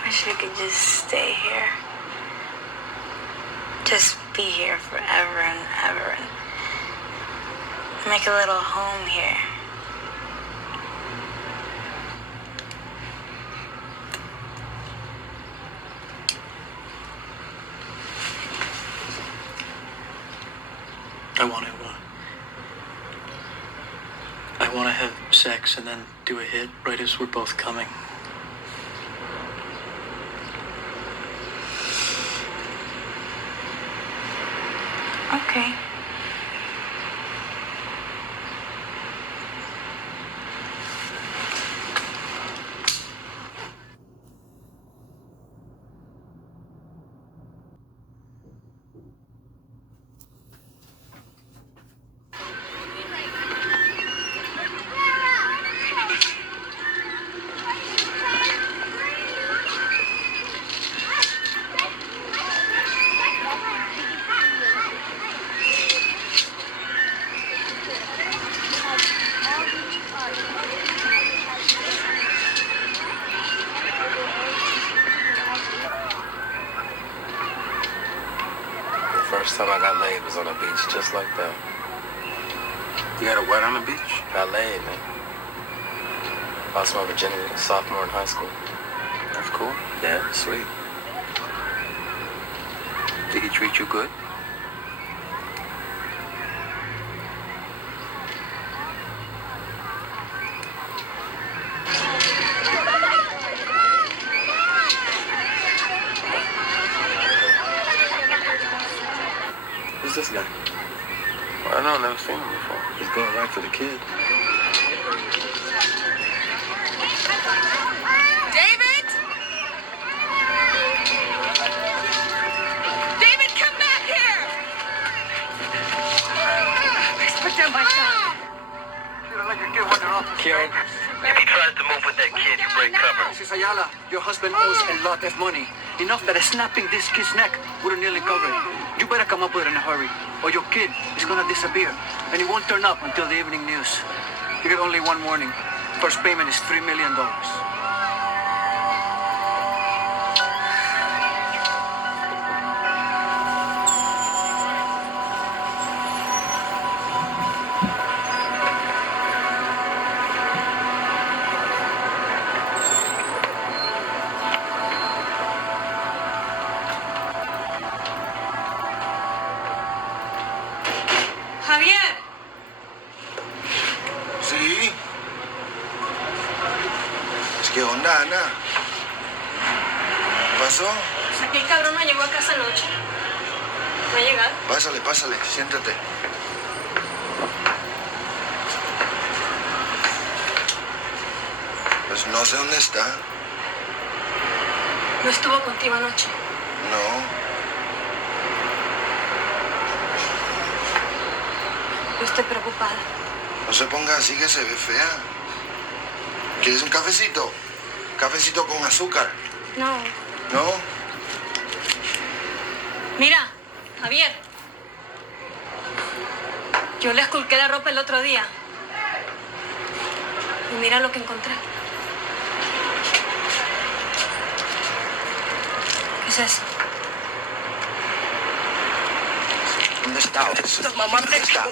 Wish I could just stay here. Just be here forever and ever and make a little home here. I want to have sex and then do a hit right as we're both coming. Okay. First time I got laid was on a beach just like that. You got a wet on the beach? Got laid, man. Lost my virginity, sophomore in high school. That's cool. Yeah, sweet. Did he treat you good? Who's this guy? Well, I don't know, I've never seen him before. He's going right for the kid. David! David, come back here! Put down my son. Karen, If he tries to move with that kid, you break cover. Mrs. Ayala, your husband owes a lot of money. Enough that snapping this kid's neck would have nearly covered it. You better come up with it in a hurry, or your kid is gonna disappear, and he won't turn up until the evening news. You get only one warning. First payment is $3 million. Javier. Sí. ¿Qué onda, Ana? ¿Qué pasó? Aquel cabrón no llegó a casa anoche. ¿No ha llegado? Pásale, pásale, siéntate. Pues no sé dónde está. ¿No estuvo contigo anoche? No. Yo estoy preocupada. No se ponga así que se ve fea. ¿Quieres un cafecito? Cafecito con azúcar. No. ¿No? Mira, Javier. Yo le esculqué la ropa el otro día. Y mira lo que encontré. ¿Qué es eso? ¿Dónde estabas? Mamá, ¿Dónde estabas?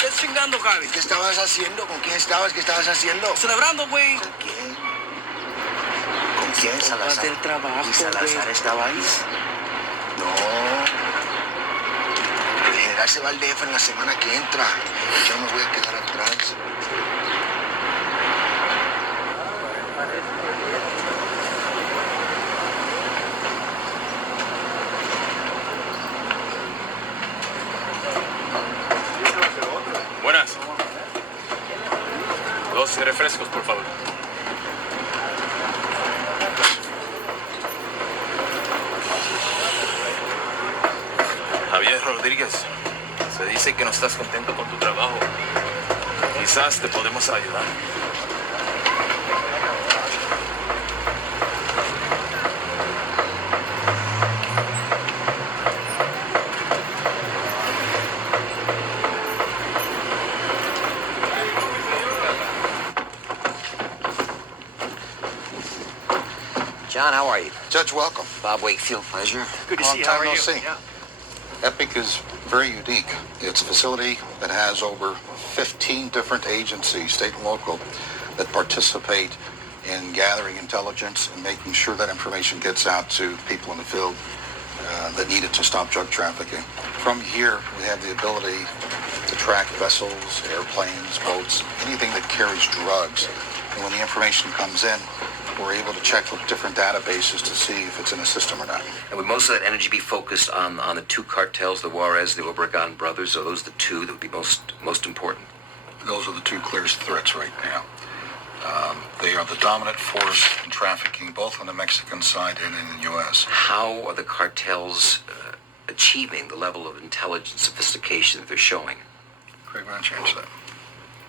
¿Qué chingando, Javi? ¿Qué estabas haciendo? ¿Con quién estabas? ¿Qué estabas haciendo? Celebrando, güey. ¿Con quién? ¿Con quién, Salazar? del trabajo, ¿Y Salazar güey. estaba ahí? No. El general se va al DF en la semana que entra. Yo me voy a quedar atrás. Buenas. 2 refrescos, por favor. Javier Rodríguez, se dice que no estás contento con tu trabajo. Quizás te podemos ayudar. John, how are you? Judge, welcome. Bob Wakefield, pleasure. Good to Long see you. How time are no you? see. Yeah. EPIC is very unique. It's a facility that has over 15 different agencies, state and local, that participate in gathering intelligence and making sure that information gets out to people in the field that need it to stop drug trafficking. From here, we have the ability to track vessels, airplanes, boats, anything that carries drugs. And when the information comes in, we're able to check with different databases to see if it's in a system or not. And would most of that energy be focused on the 2 cartels, the Juarez, the Obregon brothers? Are those the 2 that would be most important? Those are the 2 clearest threats right now. They are the dominant force in trafficking, both on the Mexican side and in the U.S. How are the cartels achieving the level of intelligence sophistication that they're showing? Craig, why don't you answer that?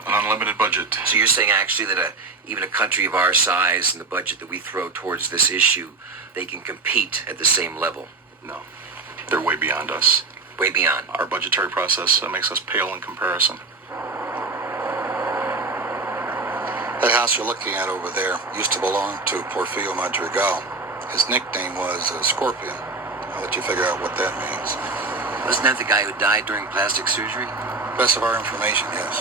An unlimited budget. So you're saying actually that even a country of our size and the budget that we throw towards this issue, they can compete at the same level? No. They're way beyond us. Way beyond. Our budgetary process makes us pale in comparison. That house you're looking at over there used to belong to Porfirio Madrigal. His nickname was Scorpion. I'll let you figure out what that means. Wasn't that the guy who died during plastic surgery? Best of our information, yes.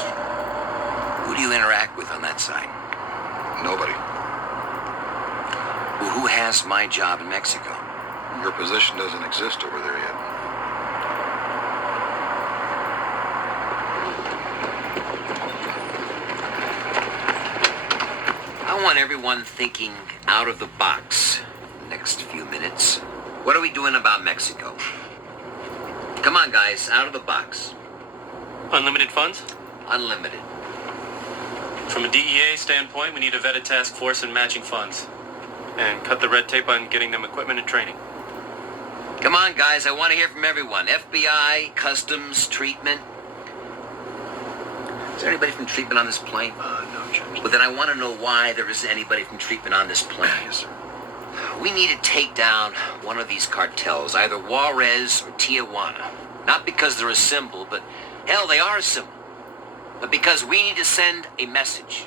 Who do you interact with on that side? Nobody. Well, who has my job in Mexico? Your position doesn't exist over there yet. I want everyone thinking out of the box the next few minutes. What are we doing about Mexico? Come on, guys, out of the box. Unlimited funds? Unlimited. From a DEA standpoint, we need a vetted task force and matching funds. And cut the red tape on getting them equipment and training. Come on, guys, I want to hear from everyone. FBI, customs, treatment. Is there anybody from treatment on this plane? No, Judge. Well, then I want to know why there isn't anybody from treatment on this plane. Yes, sir. We need to take down one of these cartels, either Juarez or Tijuana. Not because they're a symbol, but hell, they are a symbol. But because we need to send a message.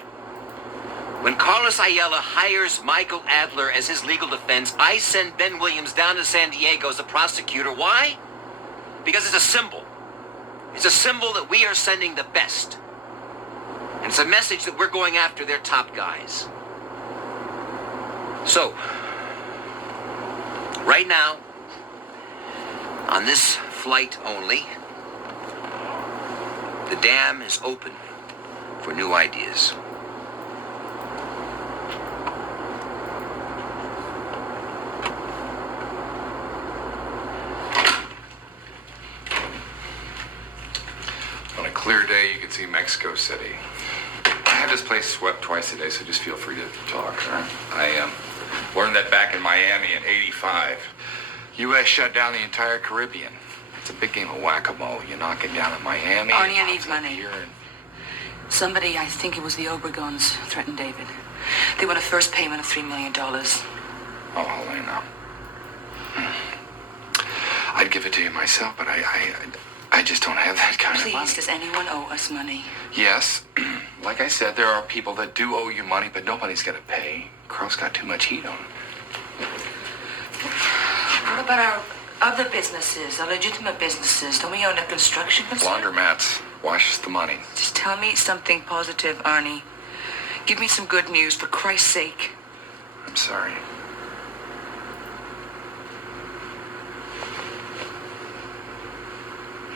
When Carlos Ayala hires Michael Adler as his legal defense, I send Ben Williams down to San Diego as the prosecutor. Why? Because it's a symbol. It's a symbol that we are sending the best. And it's a message that we're going after their top guys. So, right now, on this flight only, the dam is open for new ideas. On a clear day, you can see Mexico City. I have this place swept twice a day, so just feel free to talk. All right? I learned that back in Miami in '85. U.S. shut down the entire Caribbean. It's a big game of whack-a-mole. You knock it down in Miami. Arnie, I need money. Here and... Somebody, I think it was the Obregons, threatened David. They want a first payment of $3 million. Oh, Helena. I'd give it to you myself, but I just don't have that kind of money. Please, does anyone owe us money? Yes. Like I said, there are people that do owe you money, but nobody's gonna pay. Carl's got too much heat on him. What about our other businesses, our legitimate businesses? Don't we own a construction concern? Laundromats. Wash us the money. Just tell me something positive, Arnie. Give me some good news, for Christ's sake. I'm sorry.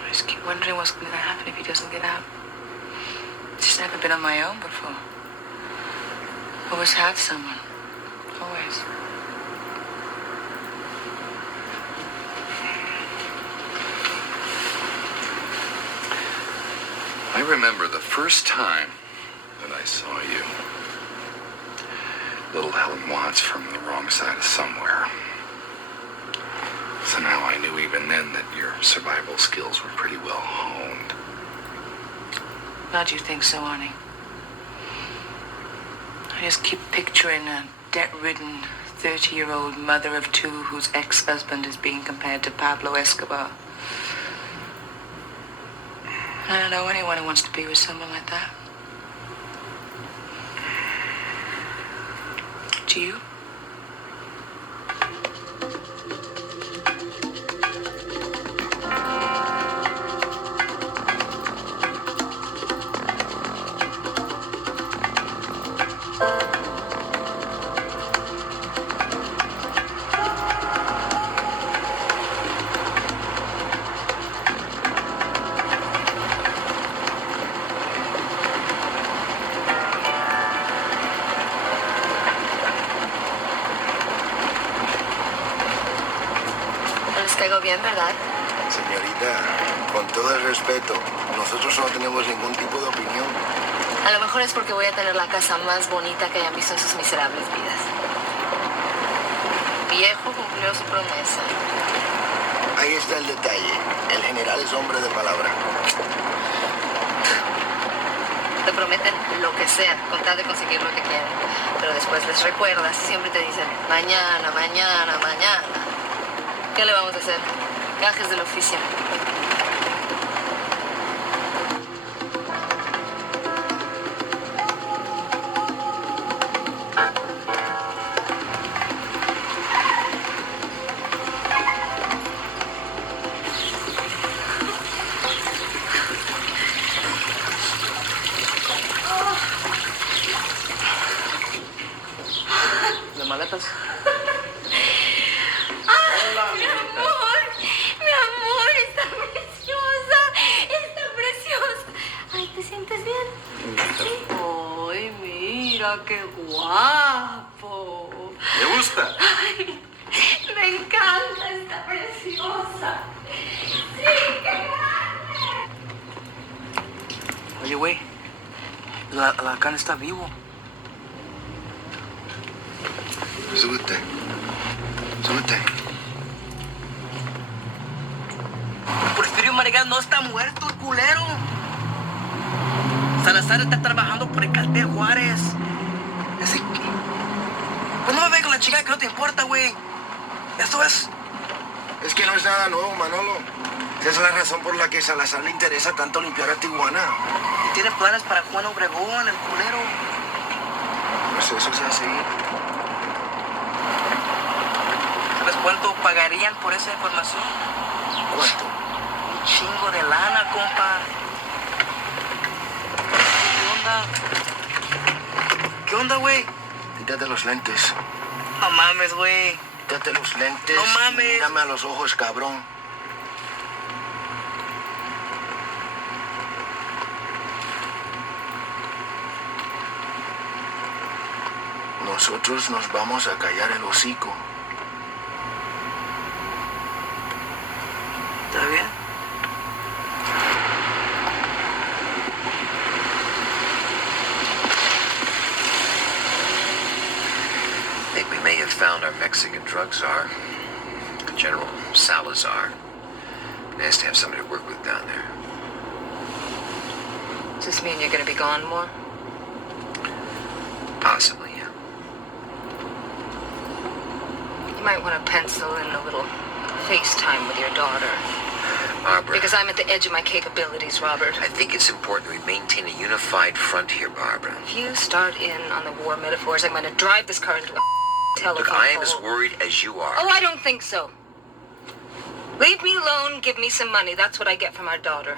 I just keep wondering what's going to happen if he doesn't get out. Just never been on my own before. Always had someone. Always. I remember the first time that I saw you. Little Helen Watts from the wrong side of somewhere. Somehow I knew even then that your survival skills were pretty well honed. Glad you think so, Arnie. I just keep picturing a debt-ridden 30-year-old mother of two whose ex-husband is being compared to Pablo Escobar. I don't know anyone who wants to be with someone like that. Do you? Caigo bien, ¿verdad? Señorita, con todo el respeto, nosotros no tenemos ningún tipo de opinión. A lo mejor es porque voy a tener la casa más bonita que hayan visto en sus miserables vidas. Viejo cumplió su promesa. Ahí está el detalle. El general es hombre de palabra. Te prometen lo que sea, con tal de conseguir lo que quieren. Pero después les recuerdas y siempre te dicen, mañana, mañana, mañana. ¿Qué le vamos a hacer? Gajes del oficio. Mi amor, está preciosa. Está preciosa. Ay, ¿te sientes bien? Sí. Ay, mira, qué guapo. ¿Me gusta? Ay, me encanta, está preciosa. Sí, qué grande. Oye, güey, Lacan está vivo. Súbete. Súbete. Porfirio Marigán no está muerto, el culero. Salazar está trabajando por el cartel Juárez. Así que... Pues no me vengas con la chica que no te importa, güey. Esto es... Es que no es nada nuevo, Manolo. Esa es la razón por la que Salazar le interesa tanto limpiar a Tijuana. Y tiene planes para Juan Obregón, el culero. Pues eso es así. ¿Sabes cuánto pagarían por esa información? ¿Cuánto? Un chingo de lana, compa. ¿Qué onda, güey? Quítate los lentes. No mames, güey. Quítate los lentes. No mames. Y mírame a los ojos, cabrón. Nosotros nos vamos a callar el hocico. ¿Está bien? I think we may have found our Mexican drug czar, General Salazar. Nice to have somebody to work with down there. Does this mean you're going to be gone more? Possibly, yeah. You might want to pencil in a little FaceTime with your daughter. Barbara. Because I'm at the edge of my capabilities, Robert. I think it's important we maintain a unified front here, Barbara. If you start in on the war metaphors, I'm going to drive this car into a telephone Look, I am pole. as worried as you are. Oh, I don't think so. Leave me alone, give me some money. That's what I get from our daughter.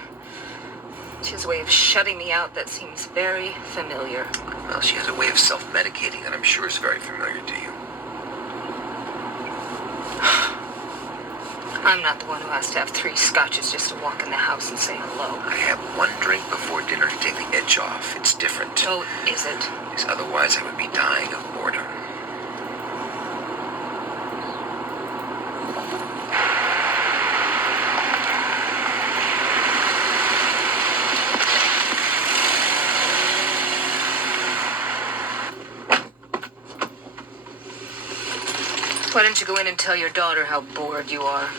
She has a way of shutting me out that seems very familiar. Well, she has a way of self-medicating that I'm sure is very familiar to you. I'm not the one who has to have 3 scotches just to walk in the house and say hello. I have 1 drink before dinner to take the edge off. It's different. Oh, is it? Because otherwise I would be dying of boredom. Why don't you go in and tell your daughter how bored you are?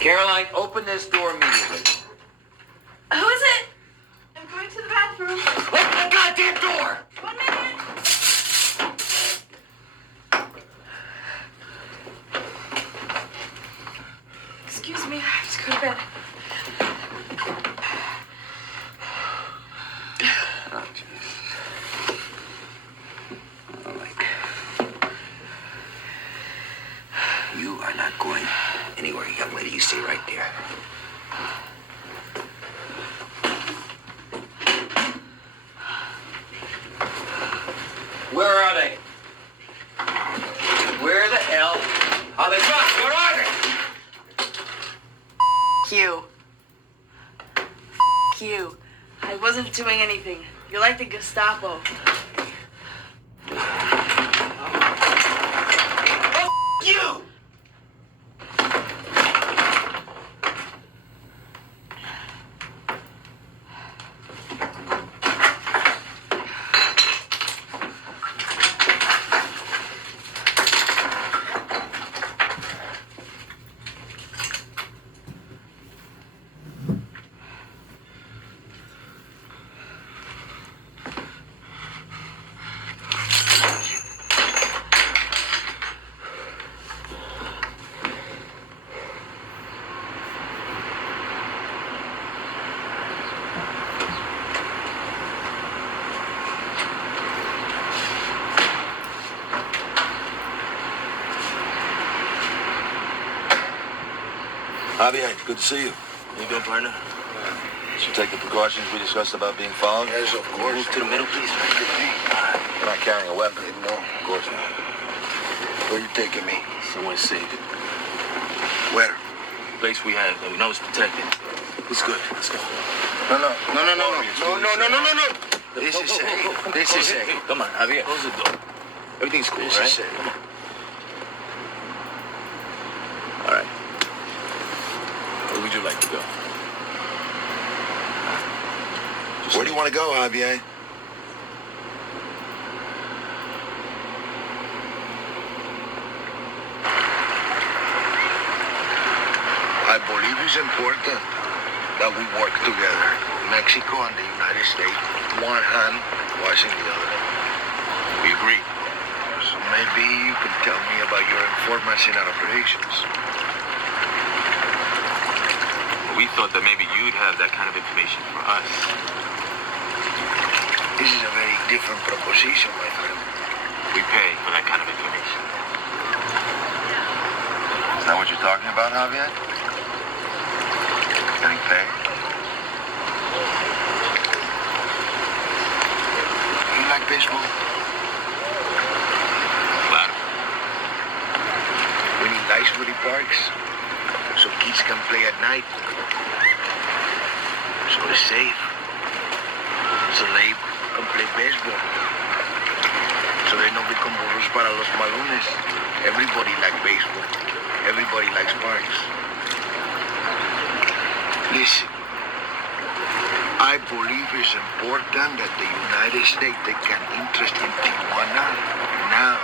Caroline, open this door immediately. Who is it? I'm going to the bathroom. Open the goddamn door! 1 minute. Excuse me, I have to go to bed. Oh, jeez. You are not going anywhere, young lady. You stay right there. Where are they? Where the hell are the drugs? Where are they? You. You. I wasn't doing anything. You're like the Gestapo. You! Javier, good to see you. How you doing, partner? Did you take the precautions we discussed about being followed? Yes, of course. Move to the middle, please. You're not carrying a weapon? No. Of course not. Where you taking me? Somewhere safe. Where? The place we have that we know is protected. It's good. Let's go. No. This is safe. This is safe. Come on, Javier. Close the door. Everything's cool, This right? is safe. All right. Where would you like to go? Where do you want to go, Javier? I believe it's important that we work together. Mexico and the United States, one hand washing the other. We agree. So maybe you could tell me about your informants in our operations. We thought that maybe you'd have that kind of information for us. This is a very different proposition, my friend. We pay for that kind of information. Is that what you're talking about, Javier? Getting paid? You like baseball? Claro. We need nice woody parks so kids can play at night. So it's safe. So they can play baseball. So they don't become burros para los malones. Everybody likes baseball. Everybody likes parks. Listen, I believe it's important that the United States take an interest in Tijuana now.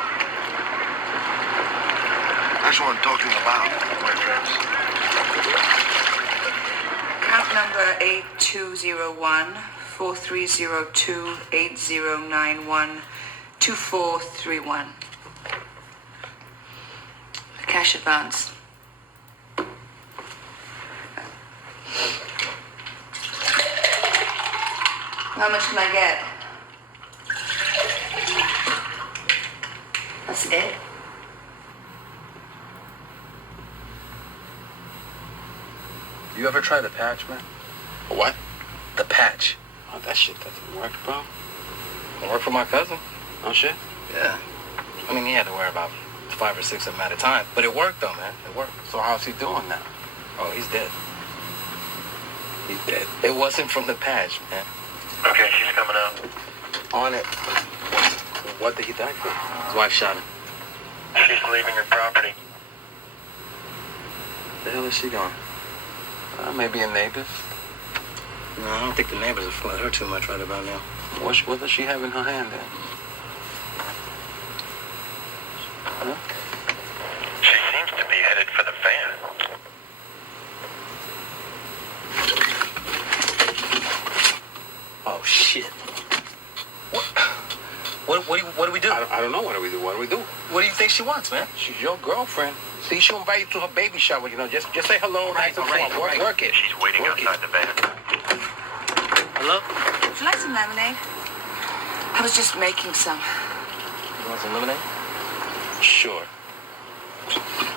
That's what I'm talking about, my friends. Account number 8201-4302-8091-2431. Cash advance. How much can I get? That's it? You ever try the patch, man? What? The patch. Oh, that shit doesn't work, bro. It worked for my cousin. Oh, shit? Yeah. I mean, he had to wear about 5 or 6 of them at a time. But it worked, though, man. It worked. So how's he doing now? Oh, he's dead. He's dead. It wasn't from the patch, man. Okay, she's coming out. On it. What did he die for? His wife shot him. She's leaving her property. The hell is she going? Maybe a neighbor's. No, I don't think the neighbors have flooded her too much right about now. What does she have in her hand then? Huh? She seems to be headed for the van. Oh, shit. What do we do? I don't know. What do we do? What do we do? What do you think she wants, man? She's your girlfriend. See, she'll invite you to her baby shower, you know. Just say hello. Right. Work it. She's waiting outside the van. Hello? Would you like some lemonade? I was just making some. You want some lemonade? Sure.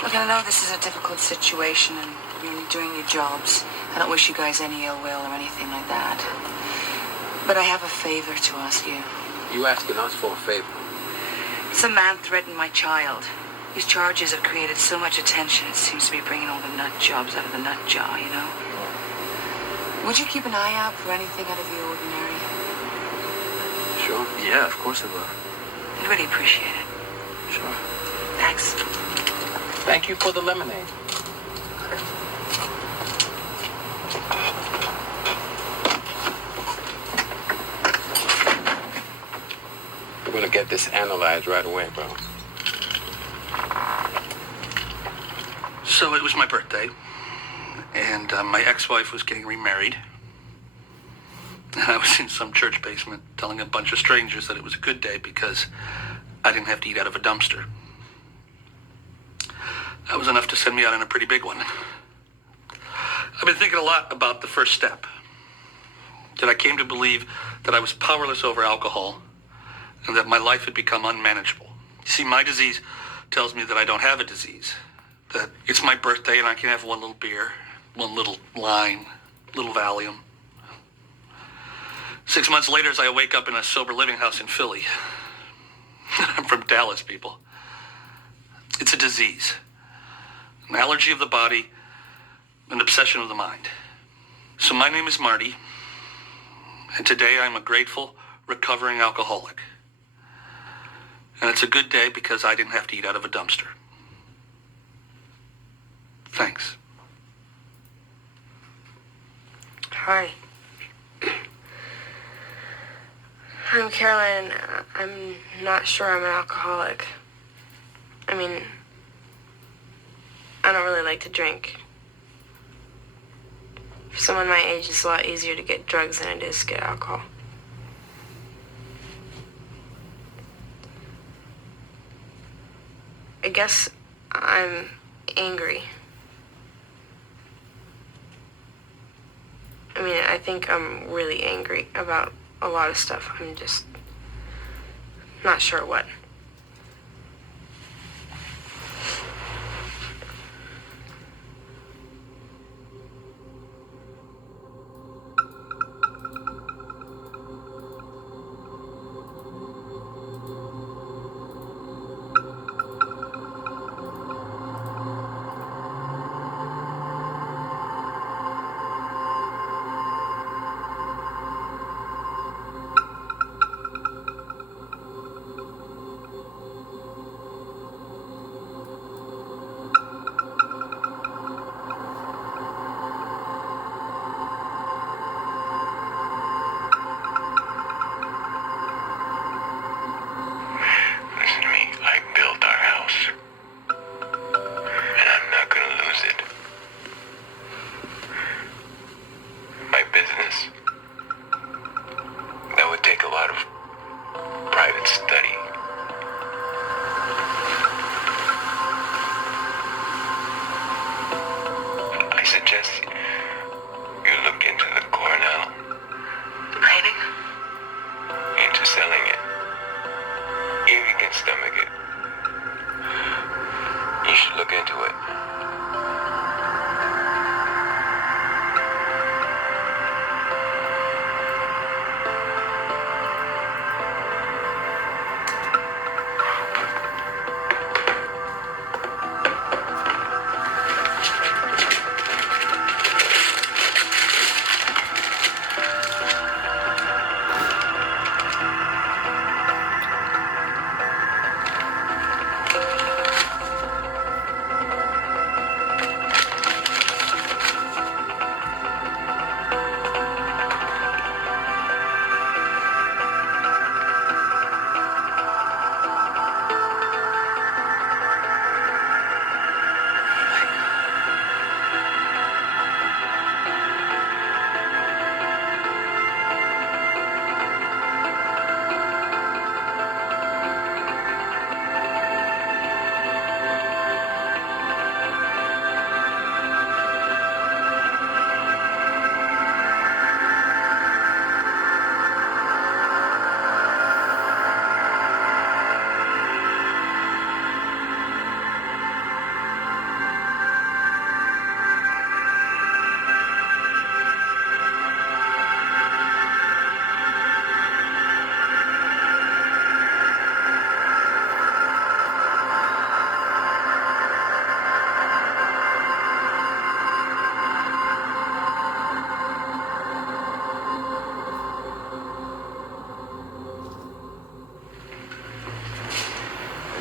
Look, I know this is a difficult situation and you're doing your jobs. I don't wish you guys any ill will or anything like that. But I have a favor to ask you. You asking us for a favor? Some man threatened my child. These charges have created so much attention, it seems to be bringing all the nut jobs out of the nut jar, you know? Would you keep an eye out for anything out of the ordinary? Sure. Yeah, of course I will. I'd really appreciate it. Sure. Thanks. Thank you for the lemonade. We're gonna get this analyzed right away, bro. So it was my birthday, and my ex-wife was getting remarried. And I was in some church basement telling a bunch of strangers that it was a good day because I didn't have to eat out of a dumpster. That was enough to send me out on a pretty big one. I've been thinking a lot about the first step. That I came to believe that I was powerless over alcohol and that my life had become unmanageable. You see, my disease tells me that I don't have a disease. That it's my birthday and I can have one little beer. one little line, little Valium. 6 months later, as I wake up in a sober living house in Philly. I'm from Dallas, people. It's a disease, an allergy of the body, an obsession of the mind. So my name is Marty, and today I'm a grateful, recovering alcoholic. And it's a good day because I didn't have to eat out of a dumpster. Thanks. Hi. I'm Caroline. I'm not sure I'm an alcoholic. I mean, I don't really like to drink. For someone my age, it's a lot easier to get drugs than it is to get alcohol. I guess I'm angry. I mean, I think I'm really angry about a lot of stuff. I'm just not sure what.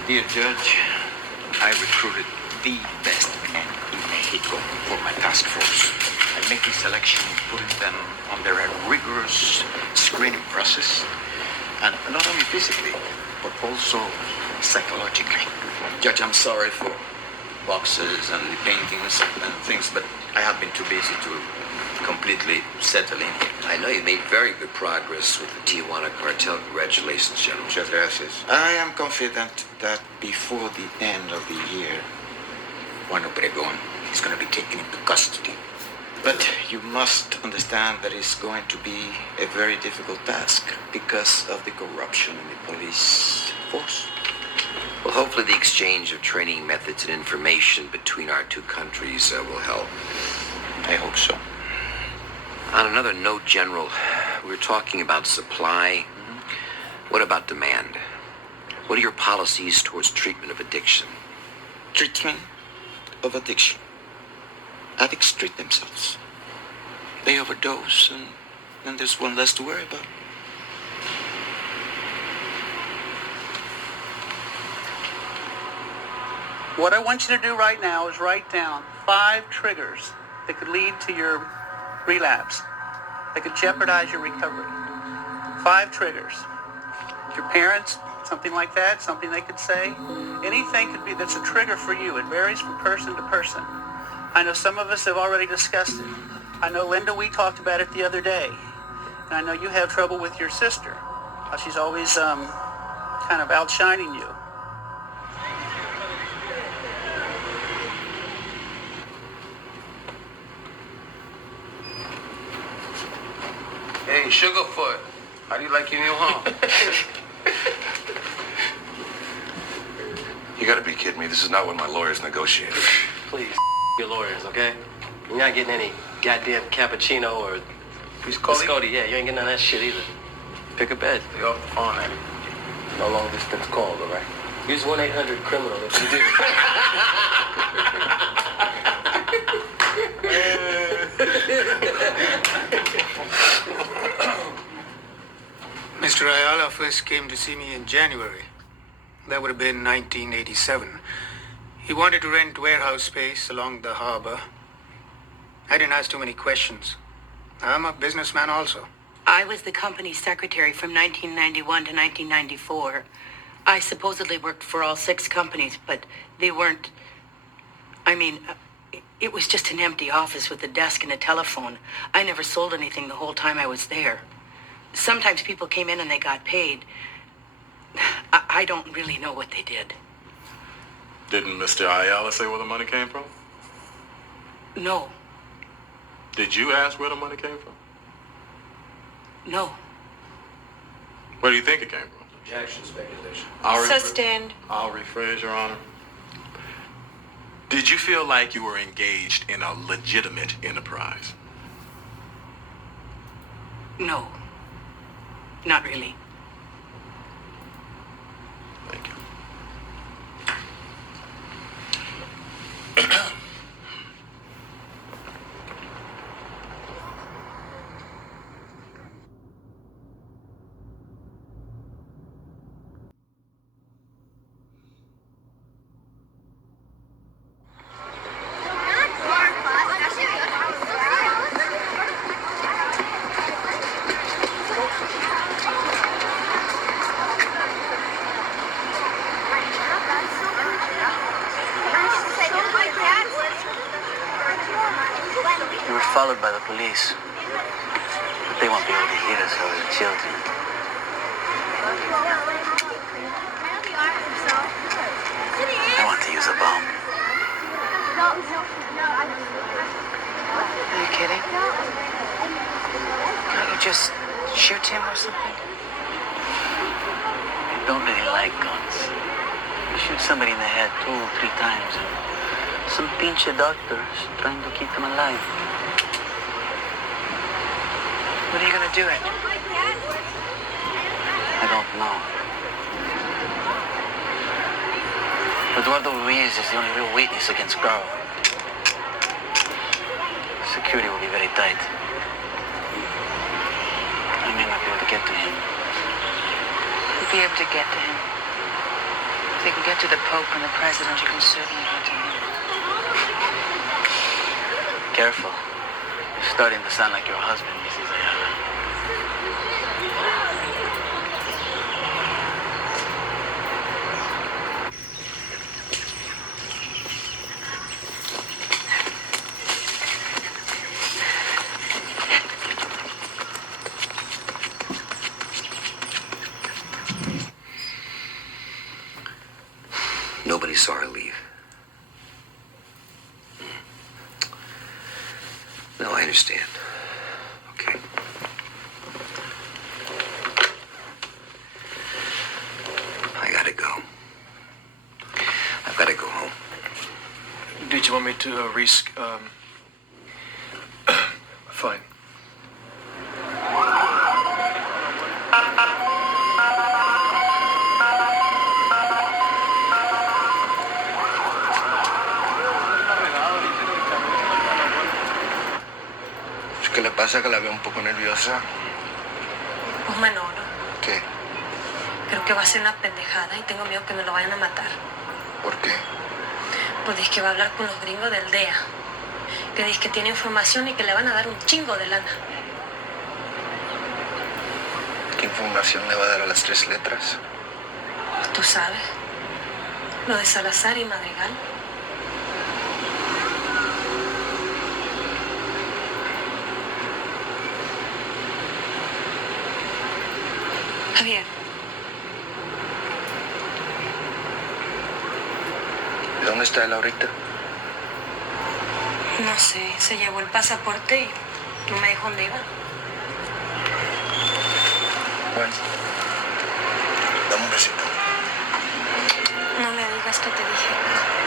Dear Judge, I recruited the best men in Mexico for my task force. I make this selection putting them under a rigorous screening process, and not only physically, but also psychologically. Judge, I'm sorry for boxes and paintings and things, but I have been too busy to completely settle in here. I know you made very good progress with the Tijuana cartel. Congratulations, General. Muchas gracias. I am confident that before the end of the year, Juan Obregón is going to be taken into custody. But you must understand that it's going to be a very difficult task because of the corruption in the police force. Well, hopefully the exchange of training methods and information between our two countries will help. I hope so. On another note, General, we were talking about supply. What about demand? What are your policies towards treatment of addiction? Treatment of addiction. Addicts treat themselves. They overdose, and then there's one less to worry about. What I want you to do right now is write down 5 triggers that could lead to your relapse, that could jeopardize your recovery. 5 triggers. Your parents, something like that, something they could say. Anything could be that's a trigger for you. It varies from person to person. I know some of us have already discussed it. I know, Linda, we talked about it the other day. And I know you have trouble with your sister. She's always kind of outshining you. Hey, Sugarfoot, how do you like your new home? You gotta be kidding me. This is not what my lawyers negotiated. Please, your lawyers, okay? You're not getting any goddamn cappuccino or biscotti. Yeah, you ain't getting none of that shit either. Pick a bed. Stay off the phone, Eddie. No long distance calls, all right? Use 1-800-CRIMINAL if you do. Mr. Ayala first came to see me in January. That would have been 1987. He wanted to rent warehouse space along the harbor. I didn't ask too many questions. I'm a businessman also. I was the company secretary from 1991 to 1994. I supposedly worked for all 6 companies, but they weren't... it was just an empty office with a desk and a telephone. I never sold anything the whole time I was there. Sometimes people came in and they got paid. I don't really know what they did. Didn't Mr. Ayala say where the money came from? No. Did you ask where the money came from? No. Where do you think it came from? Objection, speculation. Sustained. I'll rephrase, Your Honor. Did you feel like you were engaged in a legitimate enterprise? No. Not really. Thank you. We were followed by the police. But they won't be able to hear us over the children. I want to use a bomb. Are you kidding? Can't you just shoot him or something? I don't really like guns. You shoot somebody in the head 2 or 3 times, and some pinche doctors trying to keep them alive. When are you gonna do it? I don't know. Eduardo Ruiz is the only real witness against Carl. Security will be very tight. I may not be able to get to him. You'll be able to get to him. If they can get to the Pope and the President, you can certainly get to him. Careful. You're starting to sound like your husband, Mrs. Ayala. Nobody saw her leave. No, I understand. Okay. I gotta go. I've gotta go home. Did you want me to ¿Qué le pasa? Que la veo un poco nerviosa. Pues Manolo, ¿Qué? creo que va a ser una pendejada y tengo miedo que me lo vayan a matar. ¿Por qué? Pues dice que va a hablar con los gringos del DEA. Que dice que tiene información y que le van a dar un chingo de lana. ¿Qué información le va a dar a las 3 letras? Pues tú sabes. Lo de Salazar y Madrigal. Javier, ¿Y dónde está él ahorita? no sé, se llevó el pasaporte y no me dijo dónde iba. Bueno, dame un besito. No le digas que te dije.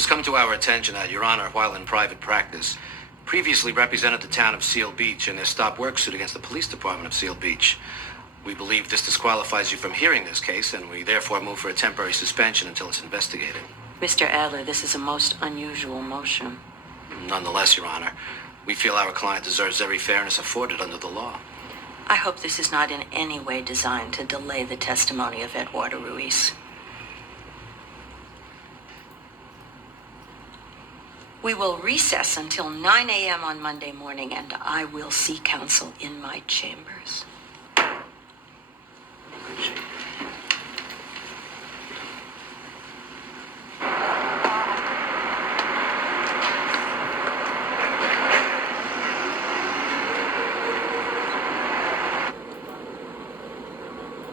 has come to our attention that Your Honor, while in private practice, previously represented the town of Seal Beach in their stop work suit against the police department of Seal Beach. We believe this disqualifies you from hearing this case, and we therefore move for a temporary suspension until it's investigated. Mr. Adler, this is a most unusual motion. Nonetheless, Your Honor, we feel our client deserves every fairness afforded under the law. I hope this is not in any way designed to delay the testimony of Eduardo Ruiz. We will recess until 9 a.m. on Monday morning, and I will see counsel in my chambers.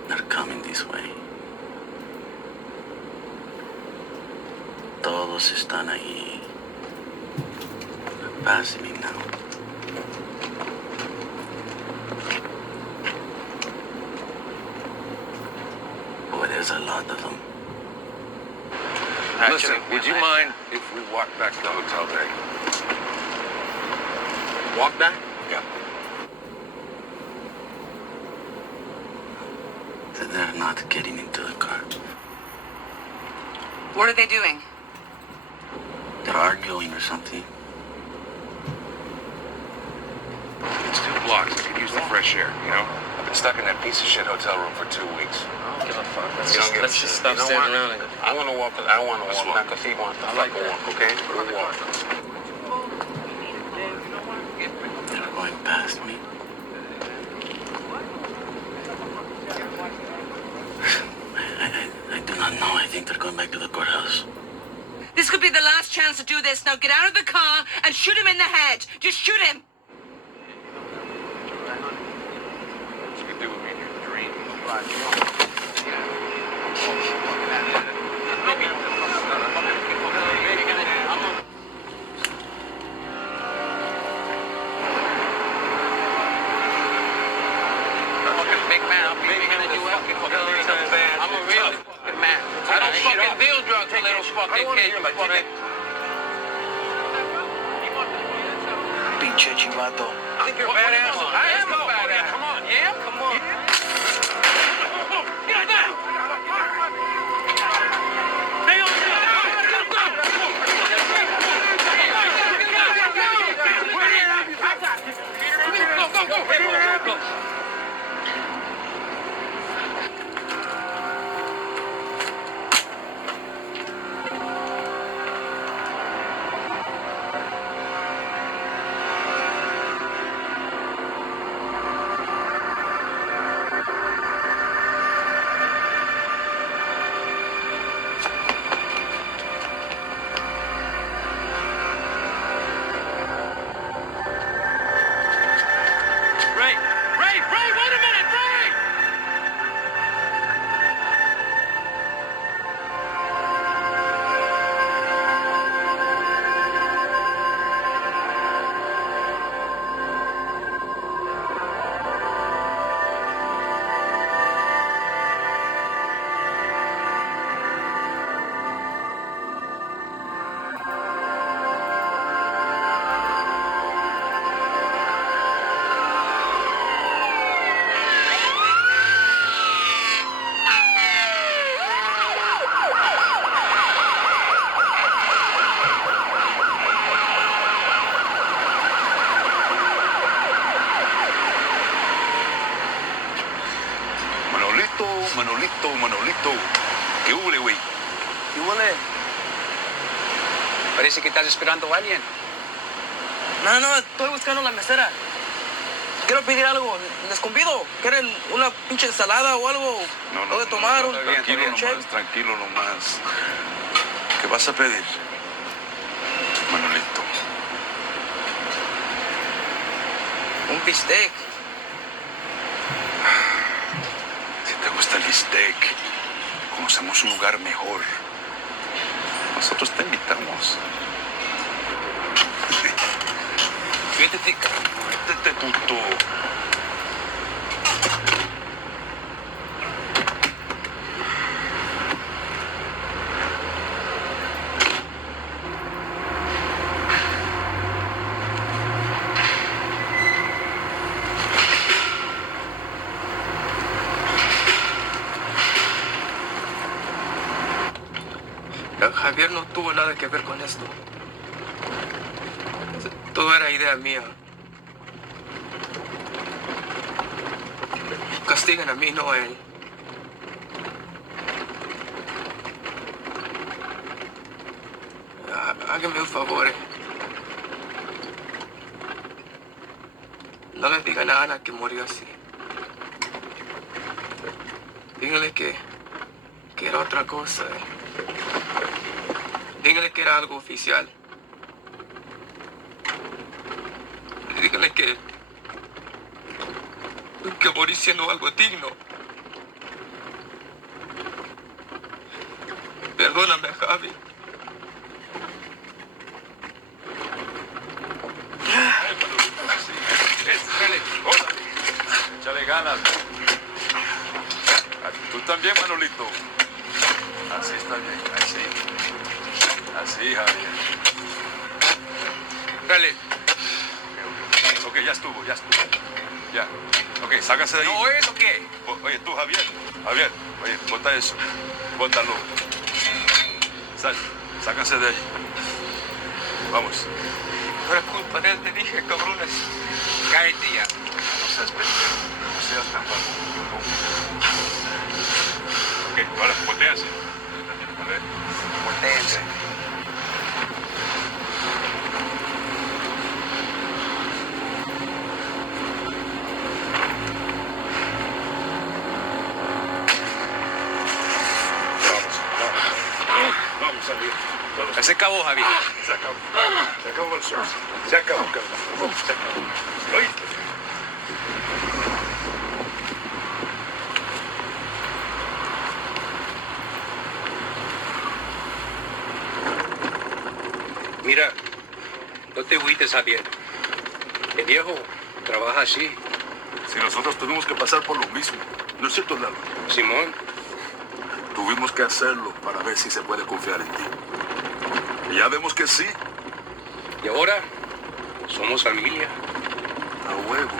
They're coming this way. Todos están ahí. Passing me now. Boy, there's a lot of them. Listen, would you mind if we walk back to the hotel bay? Walk back? Yeah. They're not getting into the car. What are they doing? They're arguing or something. It's 2 blocks. I could use the fresh air, you know? I've been stuck in that piece of shit hotel room for 2 weeks. I don't give a fuck. Let's just stop standing around and... I want to walk. I want to walk back because he wants to. I like to walk, okay? We'll walk. They're going past me. I do not know. I think they're going back to the courthouse. This could be the last chance to do this. Now get out of the car and shoot him in the head. Just shoot him. You can do it in your dreams. Big man, I'm really gonna do everything for the I'm a real fucking man. I don't fucking deal drugs, little fucking kid. Pinche chivato. I think you're a badass. I am a badass. Come on, yeah? Come on. Get down! Stay on Go. Manolito. ¿Qué huele, güey? ¿Qué huele? Parece que estás esperando a alguien. No, estoy buscando la mesera. Quiero pedir algo. Les convido. ¿Quieren una pinche ensalada o algo? No, de tomar? Tranquilo nomás. ¿Qué vas a pedir? Manolito. Un bistec. Si te gusta el bistec, conocemos un lugar mejor. Nosotros te invitamos. Métete, puto. Javier no tuvo nada que ver con esto. Todo era idea mía. Castigan a mí, no a él. Hágame un favor. No le digan a Ana que murió así. Díganle que era otra cosa. Díganle que era algo oficial. Díganle que morí siendo algo digno. Perdóname, Javi. Échale ganas. Tú también, Manolito. Así está bien, así. Así, Javier. Dale. Ok, ya estuvo. Ya. Ok, sácase de ahí. ¿No es o qué? Oye, tú, Javier. Javier, oye, bota eso. Bótalo. Sácase de ahí. Vamos. No era culpa de él, te dije, cabrones. Cállate ya. No seas pendejo. No seas tan bajo. Ok, ahora, voltease. A ver. Voltéense. Vamos, Javier. Se acabó, Javier. Se acabó. Se acabó el show. Se acabó, cabrón. Se acabó. ¿Oíste? Mira, no te agüites, Javier. El viejo trabaja así. Si nosotros tuvimos que pasar por lo mismo, ¿no es cierto, Lalo? Simón. Tuvimos que hacerlo para ver si se puede confiar en ti. Y ya vemos que sí. Y ahora somos familia. A huevo.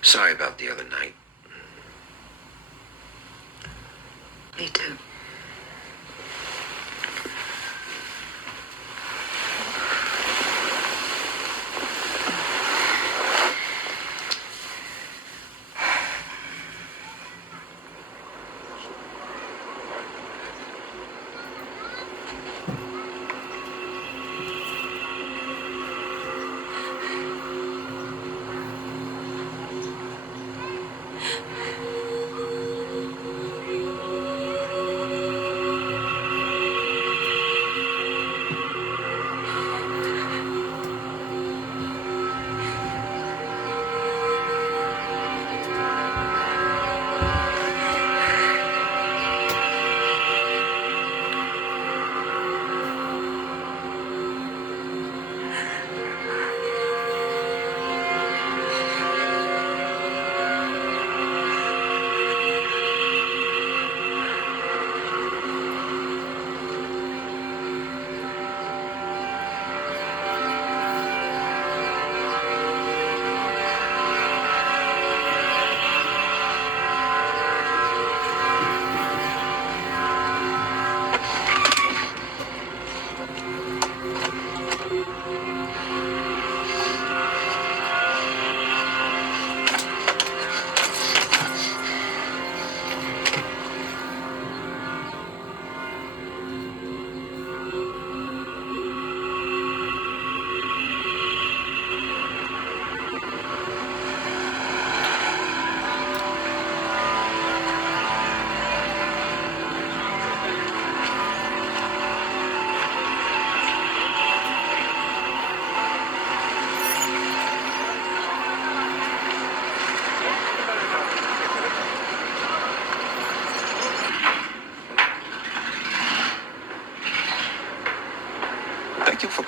Sorry about the other night. Me too.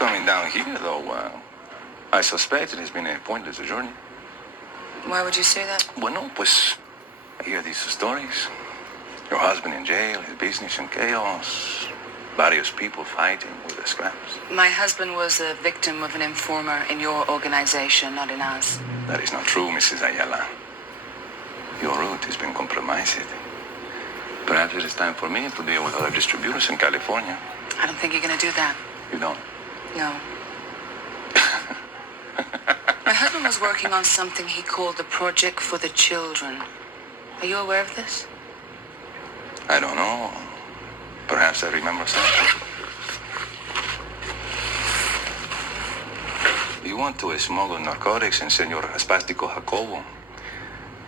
coming down here, though, I suspect it has been a pointless journey. Why would you say that? Bueno, pues, I hear these stories. Your husband in jail, his business in chaos, various people fighting with the scraps. My husband was a victim of an informer in your organization, not in ours. That is not true, Mrs. Ayala. Your route has been compromised. Perhaps it is time for me to deal with other distributors in California. I don't think you're going to do that. You don't? No. My husband was working on something he called the Project for the Children. Are you aware of this? I don't know. Perhaps I remember something. You want to smuggle narcotics in Senor Espastico Jacobo.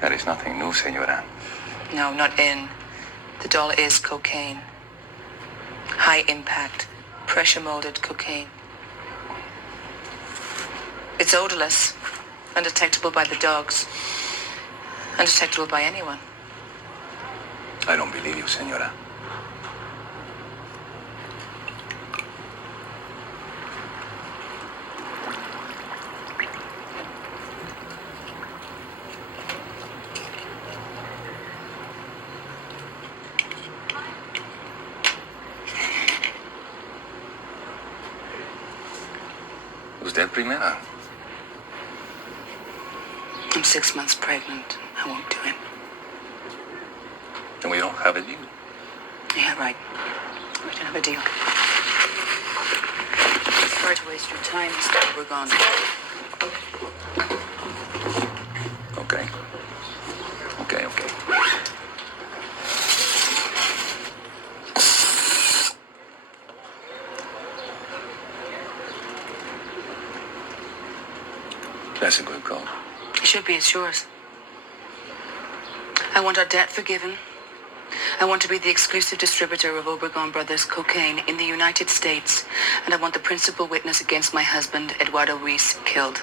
That is nothing new, senora. No, not in. The doll is cocaine. High impact, pressure molded cocaine. It's odorless, undetectable by the dogs, undetectable by anyone. I don't believe you, senora. ¿Usted primera? I'm 6 months pregnant. I won't do it. Then we don't have a deal. Yeah, right. We don't have a deal. Sorry to waste your time, Mr. Obregon. Okay. Okay. That's a good call. It should be. It's yours. I want our debt forgiven. I want to be the exclusive distributor of Obregon Brothers cocaine in the United States. And I want the principal witness against my husband, Eduardo Ruiz, killed.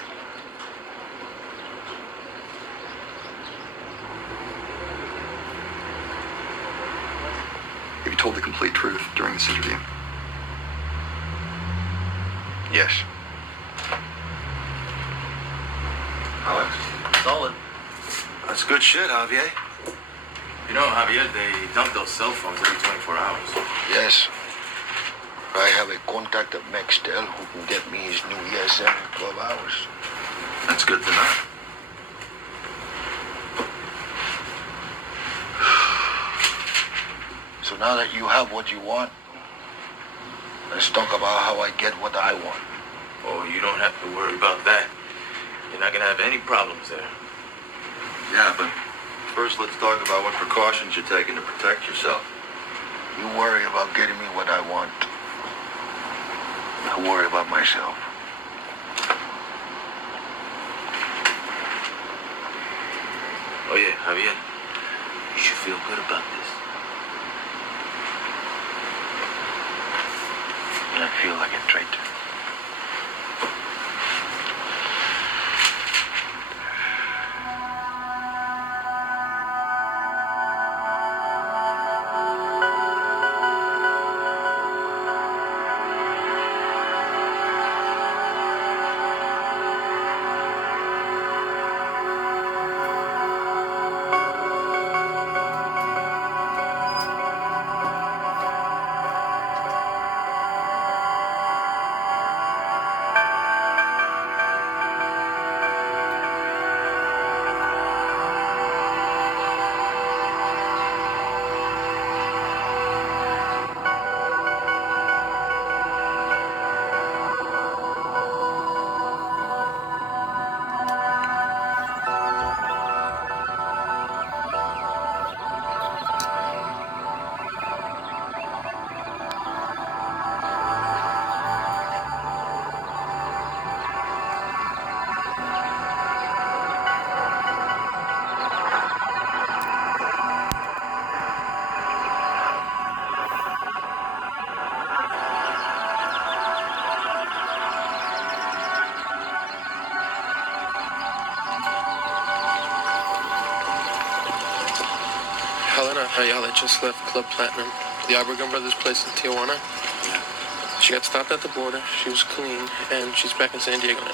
Have you told the complete truth during this interview? Yes. Alex, solid. That's good shit, Javier. You know, Javier, they dump those cell phones every 24 hours. Yes. I have a contact at Nextel who can get me his new ESM in 12 hours. That's good to know. So now that you have what you want, let's talk about how I get what I want. Oh, you don't have to worry about that. You're not gonna have any problems there. Yeah, but first let's talk about what precautions you're taking to protect yourself. You worry about getting me what I want. I worry about myself. Oh yeah, Javier, you should feel good about this. I feel like a traitor. Ayala just left Club Platinum, the Obregon Brothers place in Tijuana. She got stopped at the border. She was clean, and she's back in San Diego now.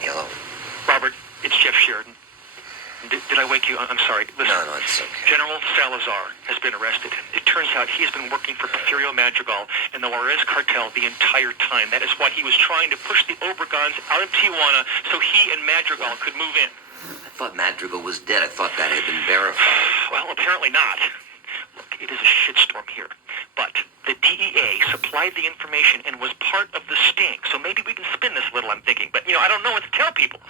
Hello. Robert, it's Jeff Sheridan. Did I wake you? I'm sorry. Listen, No, it's okay. General Salazar has been arrested. It turns out he has been working for Porfirio Madrigal and the Juarez cartel the entire time. That is why he was trying to push the Obrigans out of Tijuana so he and Madrigal could move in. I thought Madrigal was dead. I thought that had been verified. Well, apparently not. Look, it is a shitstorm here. But the DEA supplied the information and was part of the sting. So maybe we can spin this a little, I'm thinking. But, I don't know what to tell people.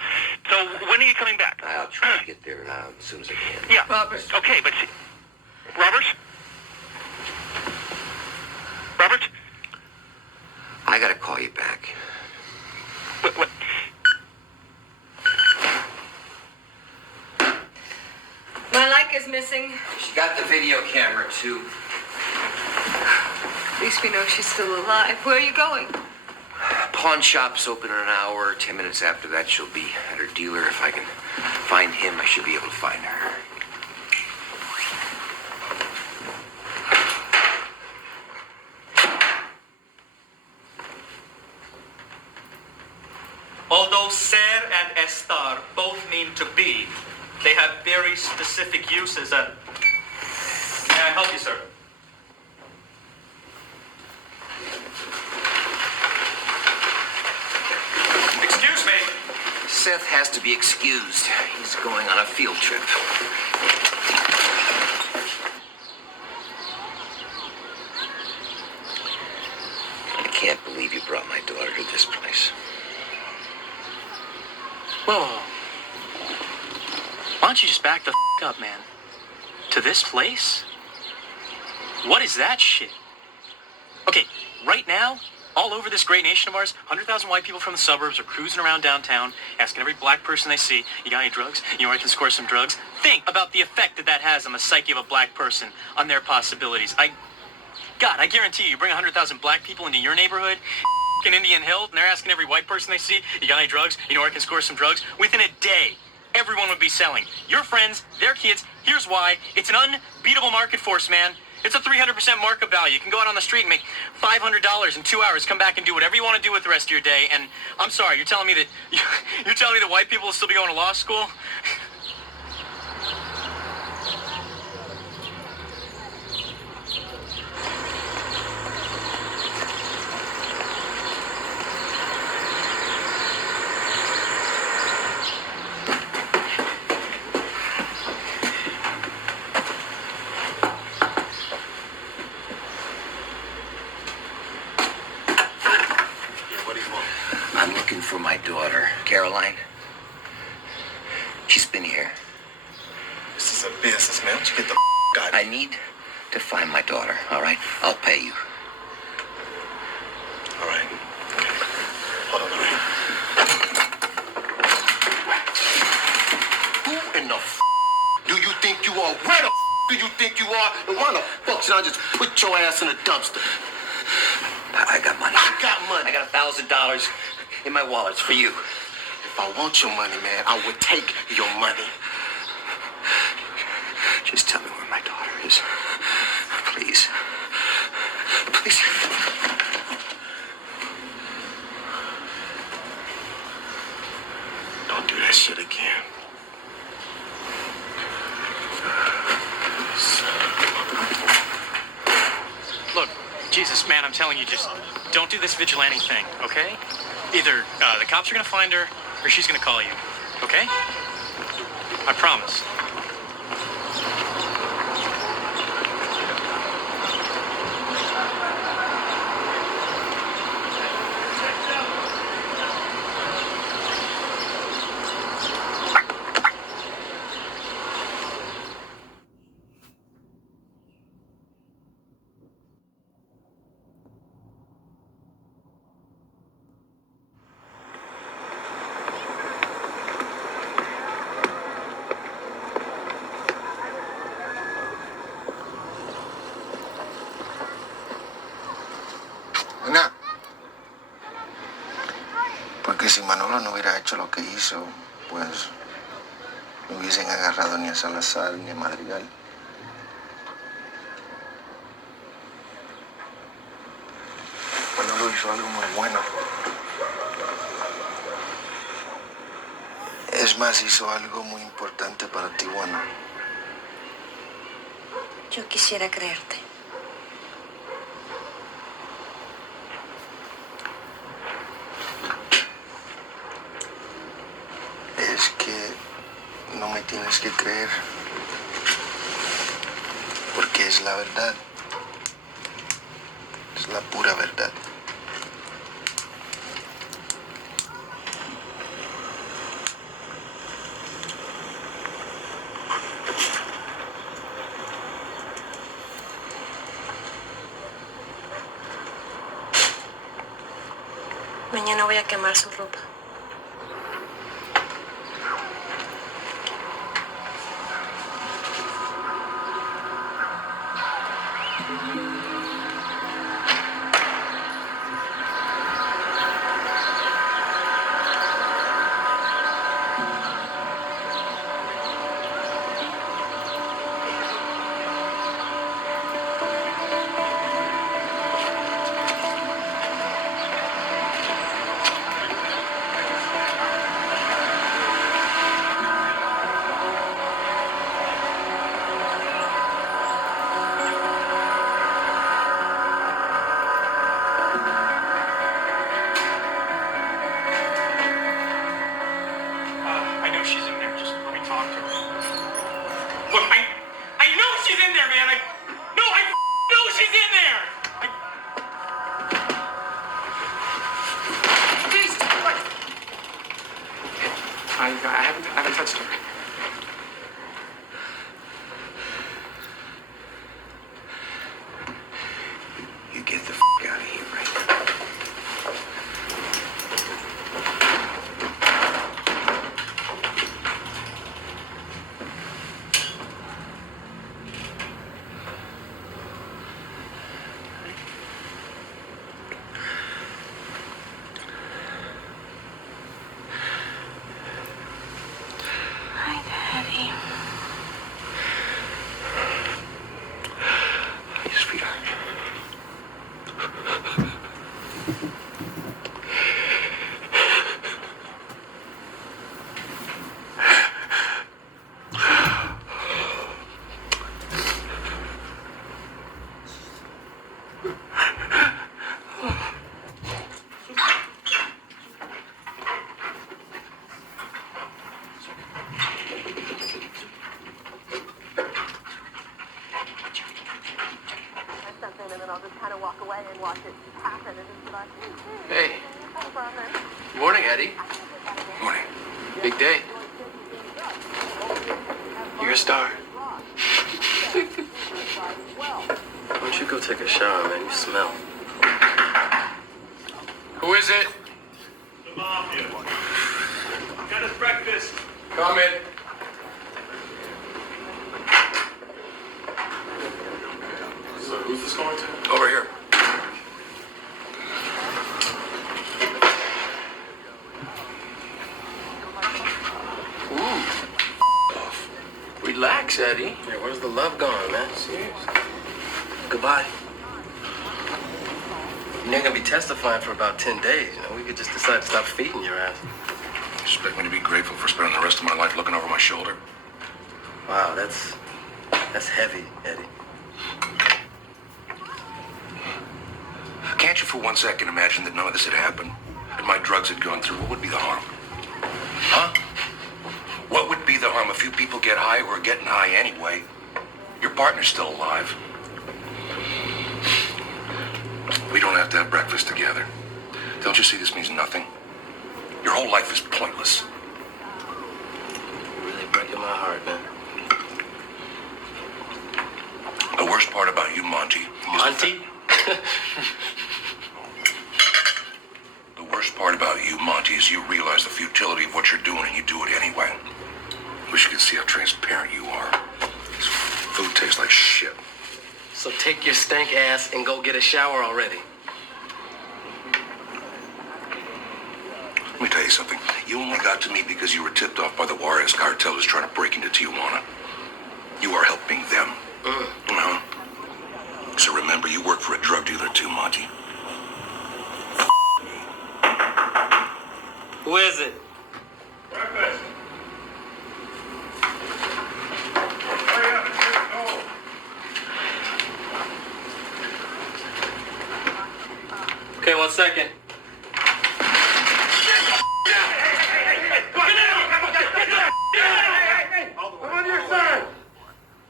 So when are you coming back? I'll try to get there as soon as I can. Yeah. Robert. Okay, but see... Robert? Robert? I gotta call you back. What? My Leica's missing. She got the video camera, too. At least we know she's still alive. Where are you going? Pawn shop's open in an hour. 10 minutes after that, she'll be at her dealer. If I can find him, I should be able to find her. Although ser and estar both mean to be, they have very specific uses and... May I help you, sir? Excuse me. Seth has to be excused. He's going on a field trip. I can't believe you brought my daughter to this place. Whoa. Why don't you just back the up, man? To this place? What is that shit? Okay, right now, all over this great nation of ours, 100,000 white people from the suburbs are cruising around downtown, asking every black person they see, you got any drugs? You know where I can score some drugs? Think about the effect that has on the psyche of a black person, on their possibilities. I guarantee you bring 100,000 black people into your neighborhood, in Indian Hill, and they're asking every white person they see, you got any drugs? You know where I can score some drugs? Within a day, everyone would be selling. Your friends, their kids. Here's why. It's an unbeatable market force, man. It's a 300% markup value. You can go out on the street and make $500 in 2 hours, come back and do whatever you want to do with the rest of your day. And I'm sorry, you're telling me that white people will still be going to law school? I'm looking for my daughter, Caroline. She's been here. This is a business, man. Why don't you get the out of I need to find my daughter, all right? I'll pay you. All right. Hold on, Who in the do you think you are? Where the do you think you are? And why the fuck should I just put your ass in a dumpster? I got money. I got money. I got $1,000 in my wallet. It's for you. If I want your money, man, I would take your money. Just tell me where my daughter is. Please. Please. Don't do that shit again. Look, Jesus, man, I'm telling you, just don't do this vigilante thing, okay? Either the cops are gonna find her, or she's gonna call you, okay? I promise. si Manolo no hubiera hecho lo que hizo, pues no hubiesen agarrado ni a Salazar ni a Madrigal. Manolo hizo algo muy bueno. Es más, hizo algo muy importante para Tijuana. Yo quisiera creerte. Es que no me tienes que creer, porque es la verdad. Es la pura verdad. Mañana voy a quemar su ropa. I know she's in there. Just let me talk to her. Look, I know she's in there, man. I know she's in there. Jesus Christ! I haven't touched her. You get the out of here right now. Hi, Daddy. Hi, sweetheart. Hey. Morning, Eddie. Morning. Big day. You're a star. Why don't you go take a shower, man? You smell. Who is it? The mafia. Got us breakfast. Come in. So who's this going to? Over here. Relax, Eddie. Yeah, where's the love gone, man? Serious. Goodbye. You're not gonna be testifying for about 10 days. You know, we could just decide to stop feeding your ass. You expect me to be grateful for spending the rest of my life looking over my shoulder? Wow, that's heavy, Eddie. Can't you for 1 second imagine that none of this had happened? And my drugs had gone through? What would be the harm? Huh? What would be the harm? A few people get high who are getting high anyway. Your partner's still alive. We don't have to have breakfast together. Don't you see this means nothing? Your whole life is pointless. You're really breaking my heart, man. The worst part about you, Monty, Monty? The worst part about you, Monty, is you realize the futility of what you're doing and you do it anyway. Wish you could see how transparent you are. This food tastes like shit. So take your stank ass and go get a shower already. Let me tell you something. You only got to me because you were tipped off by the Juarez cartel who's trying to break into Tijuana. You are helping them. Uh-huh. So remember, you work for a drug dealer too, Monty. Who is it? Okay, 1 second. I'm on your side.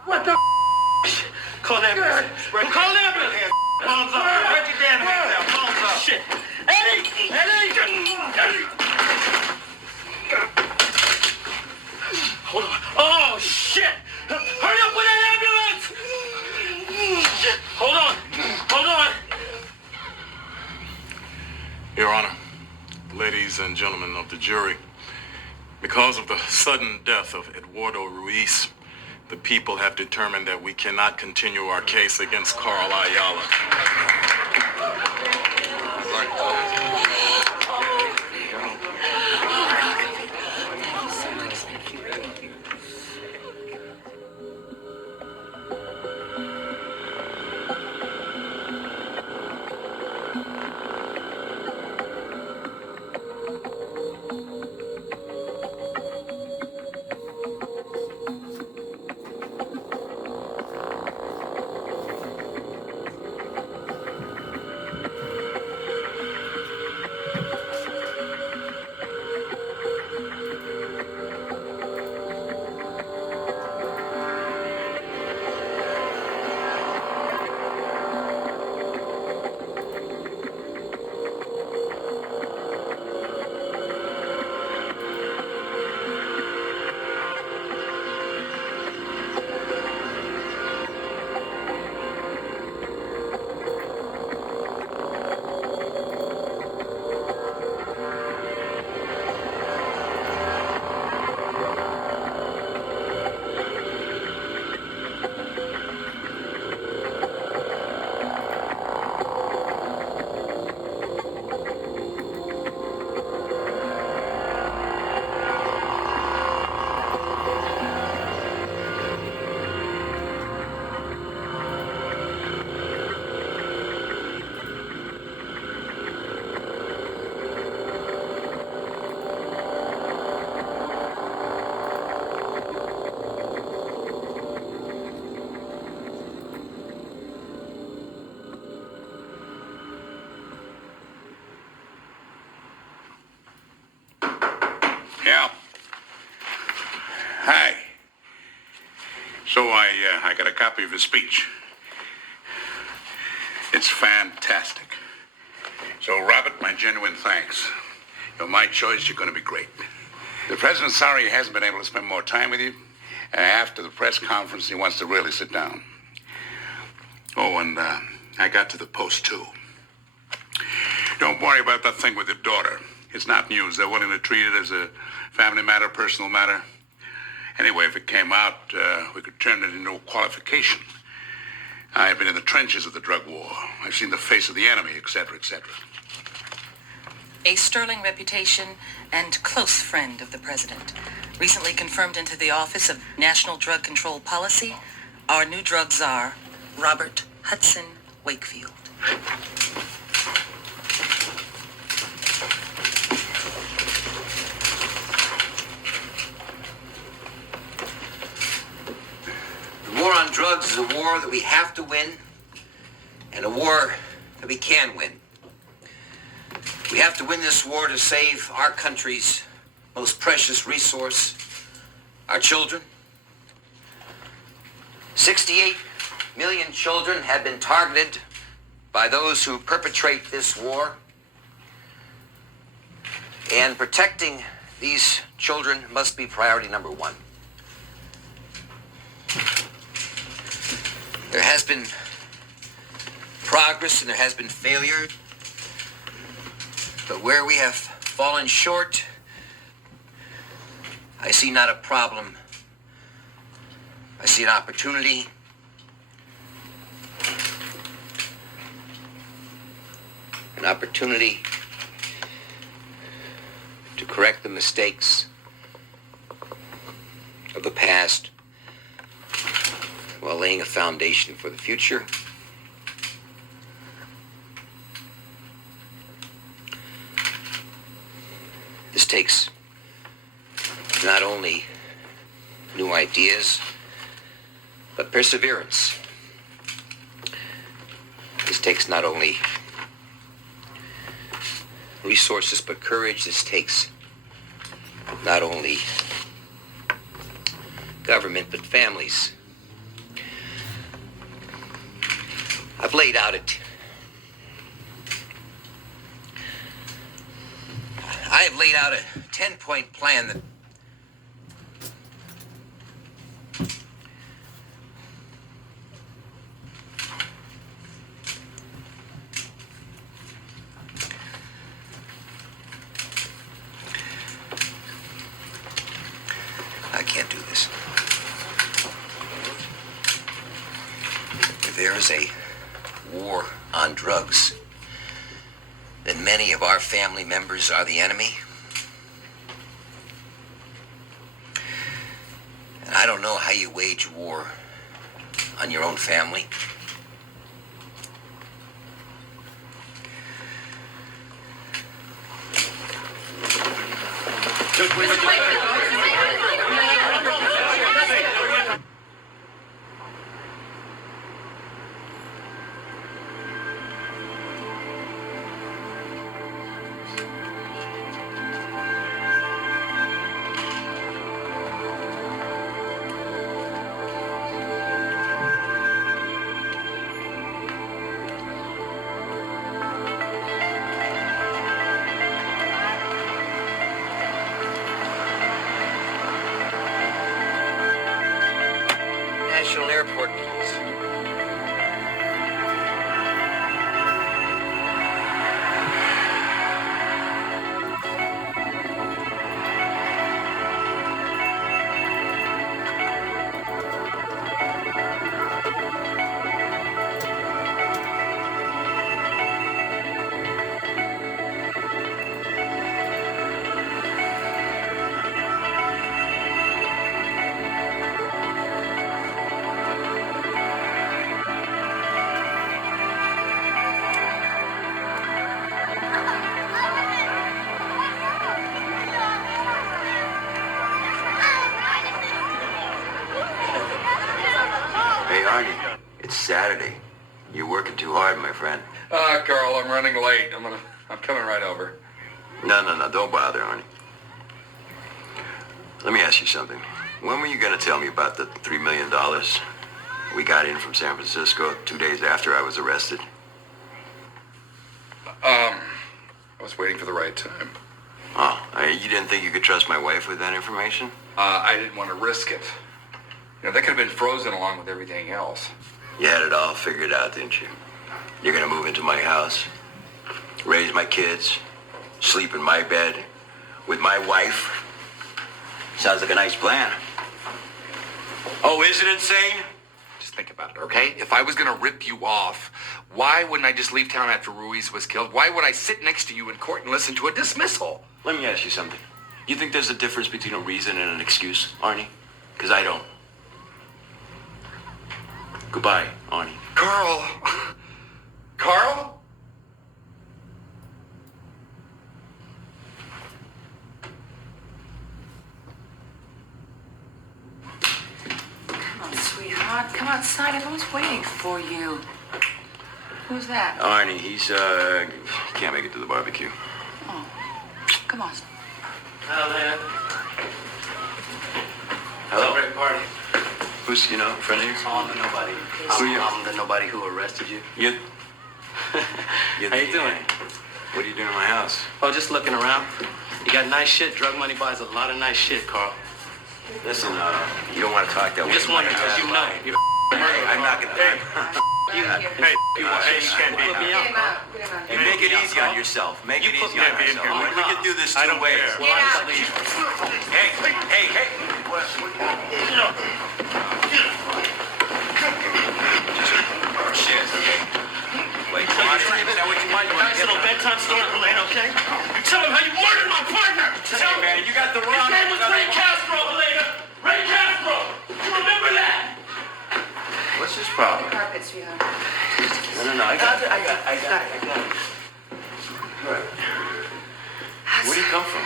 What the Call the ambulance. Call the ambulance. Palms up. Write your damn hands down. Palms up. Shit. Eddie! Hold on. Oh, shit! Hurry up with that ambulance! Shit. Hold on. Your Honor, ladies and gentlemen of the jury, because of the sudden death of Eduardo Ruiz, the people have determined that we cannot continue our case against Carl Ayala. Yeah. Hi. So I got a copy of his speech. It's fantastic. So, Robert, my genuine thanks. You're my choice. You're going to be great. The president's sorry he hasn't been able to spend more time with you. After the press conference, he wants to really sit down. Oh, and I got to the Post, too. Don't worry about that thing with your daughter. It's not news. They're willing to treat it as a family matter, personal matter. Anyway, if it came out, we could turn it into a qualification. I've been in the trenches of the drug war. I've seen the face of the enemy, etc., etc. A sterling reputation and close friend of the president. Recently confirmed into the Office of National Drug Control Policy, our new drug czar, Robert Hudson Wakefield. The war on drugs is a war that we have to win, and a war that we can win. We have to win this war to save our country's most precious resource, our children. 68 million children have been targeted by those who perpetrate this war. And protecting these children must be priority number one. There has been progress and there has been failure. But where we have fallen short, I see not a problem. I see an opportunity. An opportunity to correct the mistakes of the past while laying a foundation for the future. This takes not only new ideas, but perseverance. This takes not only resources, but courage. This takes not only government, but families. I've laid out a 10-point plan that I can't do this. If there is a war on drugs, then many of our family members are the enemy. And I don't know how you wage war on your own family. National Airport, please. Hey, Arnie, it's Saturday. You're working too hard, my friend. Carl, I'm running late. I'm coming right over. No, don't bother, Arnie. Let me ask you something. When were you going to tell me about the $3 million we got in from San Francisco 2 days after I was arrested? I was waiting for the right time. Oh, you didn't think you could trust my wife with that information? I didn't want to risk it. You know, that could have been frozen along with everything else. You had it all figured out, didn't you? You're going to move into my house, raise my kids, sleep in my bed with my wife. Sounds like a nice plan. Oh, is it insane? Just think about it, okay? If I was going to rip you off, why wouldn't I just leave town after Ruiz was killed? Why would I sit next to you in court and listen to a dismissal? Let me ask you something. You think there's a difference between a reason and an excuse, Arnie? Because I don't. Goodbye, Arnie. Carl! Carl? Come on, sweetheart. Come outside. Everyone's waiting for you. Who's that? Arnie, he's, can't make it to the barbecue. Oh, come on. Hello there. Hello. Great party. Who's, a friend of yours? Oh, I'm the nobody. I'm the nobody who arrested you. You? How you doing? What are you doing in my house? Oh, just looking around. You got nice shit. Drug money buys a lot of nice shit, Carl. Listen, you don't want to talk that way. Just wondering, because you know. You're I'm not going to... you can't be out. Hey, make it easy on yourself. Make it easy on yourself. We can do this two ways. Hey. Shit. Wait, is that what you want? Nice little bedtime story, Helena, okay? You tell him how you murdered my partner! Tell him, man, you got the wrong... His name was Ray Castro, Helena! Ray Castro! You remember that? What's his problem? Carpet, sweetheart. No, I got it. All right. Where'd he come from?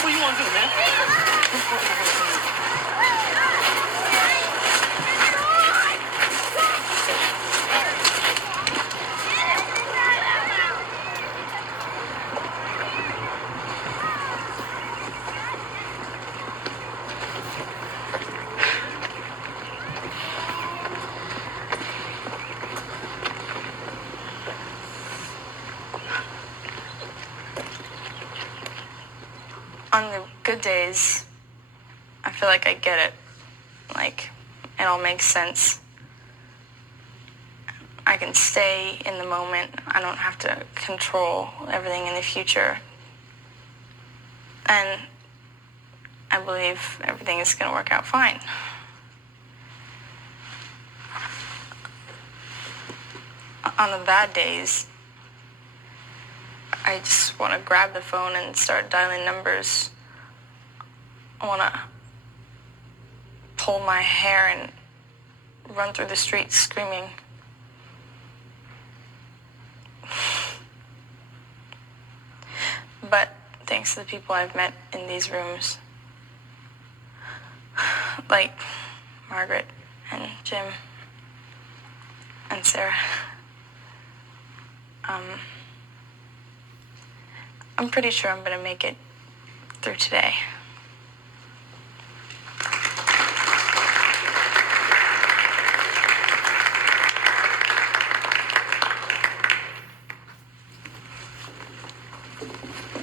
What do you want to do, man? On the good days, I feel like I get it. Like, it all makes sense. I can stay in the moment. I don't have to control everything in the future. And I believe everything is going to work out fine. On the bad days, I just want to grab the phone and start dialing numbers. I want to pull my hair and run through the streets screaming. But thanks to the people I've met in these rooms, like Margaret and Jim and Sarah, I'm pretty sure I'm going to make it through today.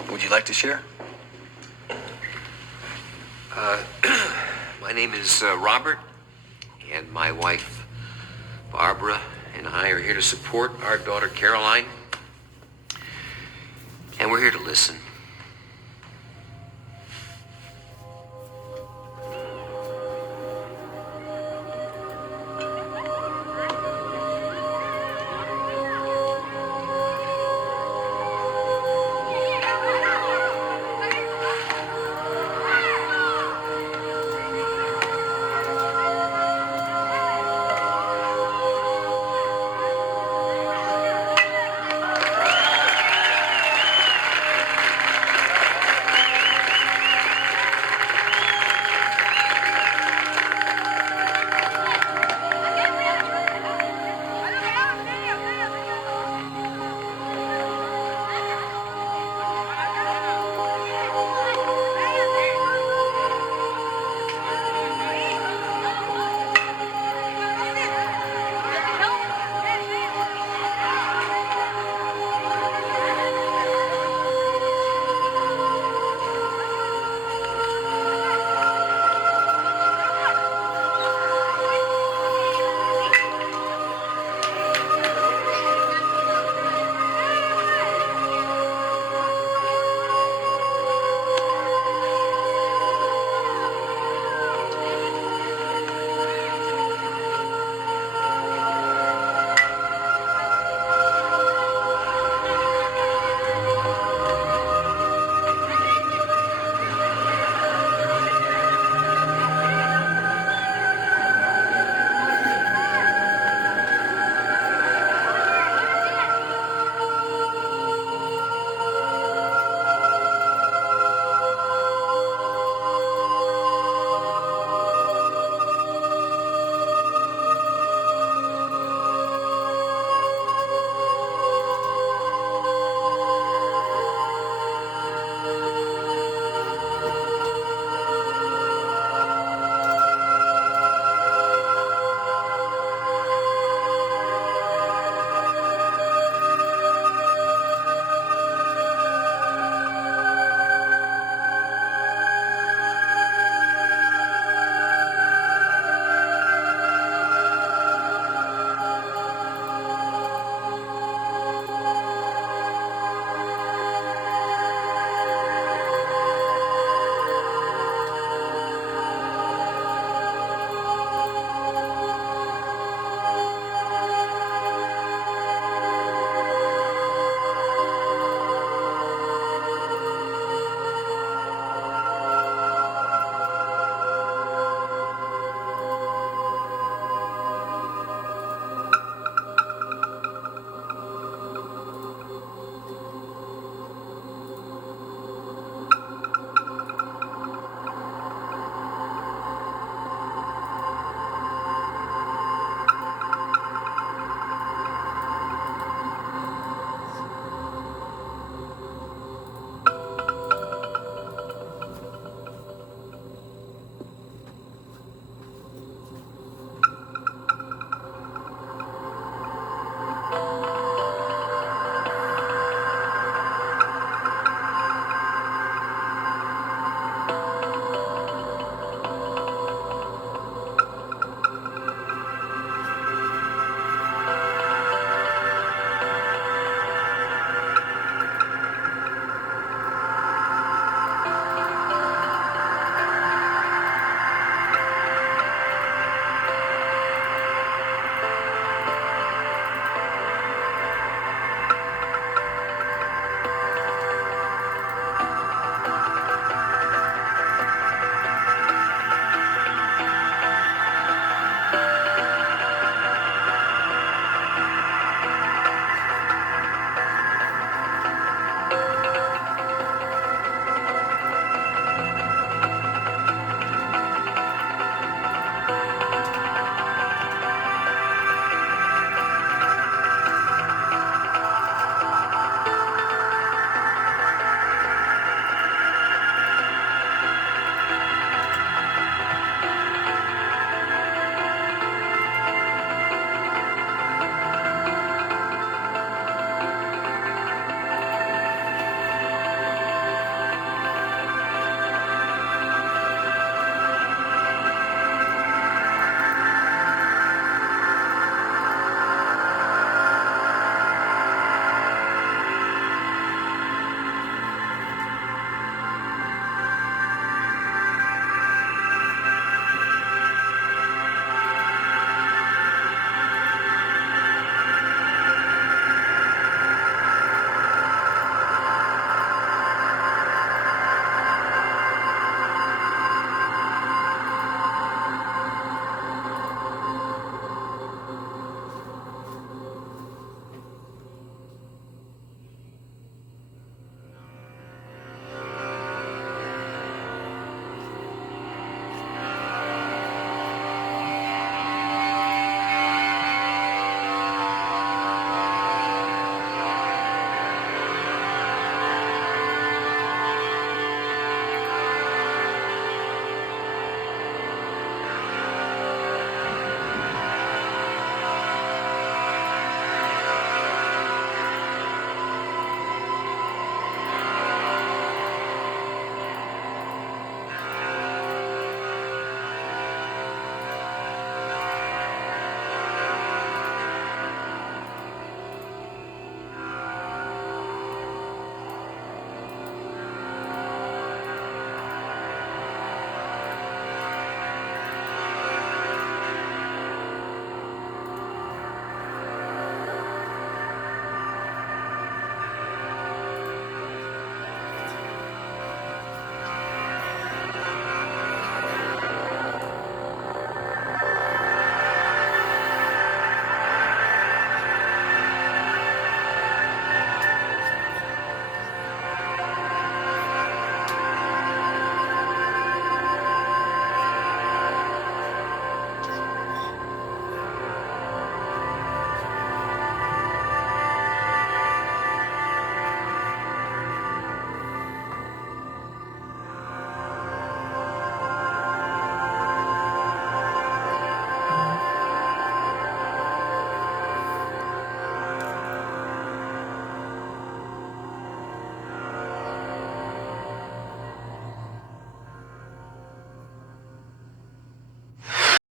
Would you like to share? My name is Robert, and my wife, Barbara, and I are here to support our daughter, Caroline. And we're here to listen.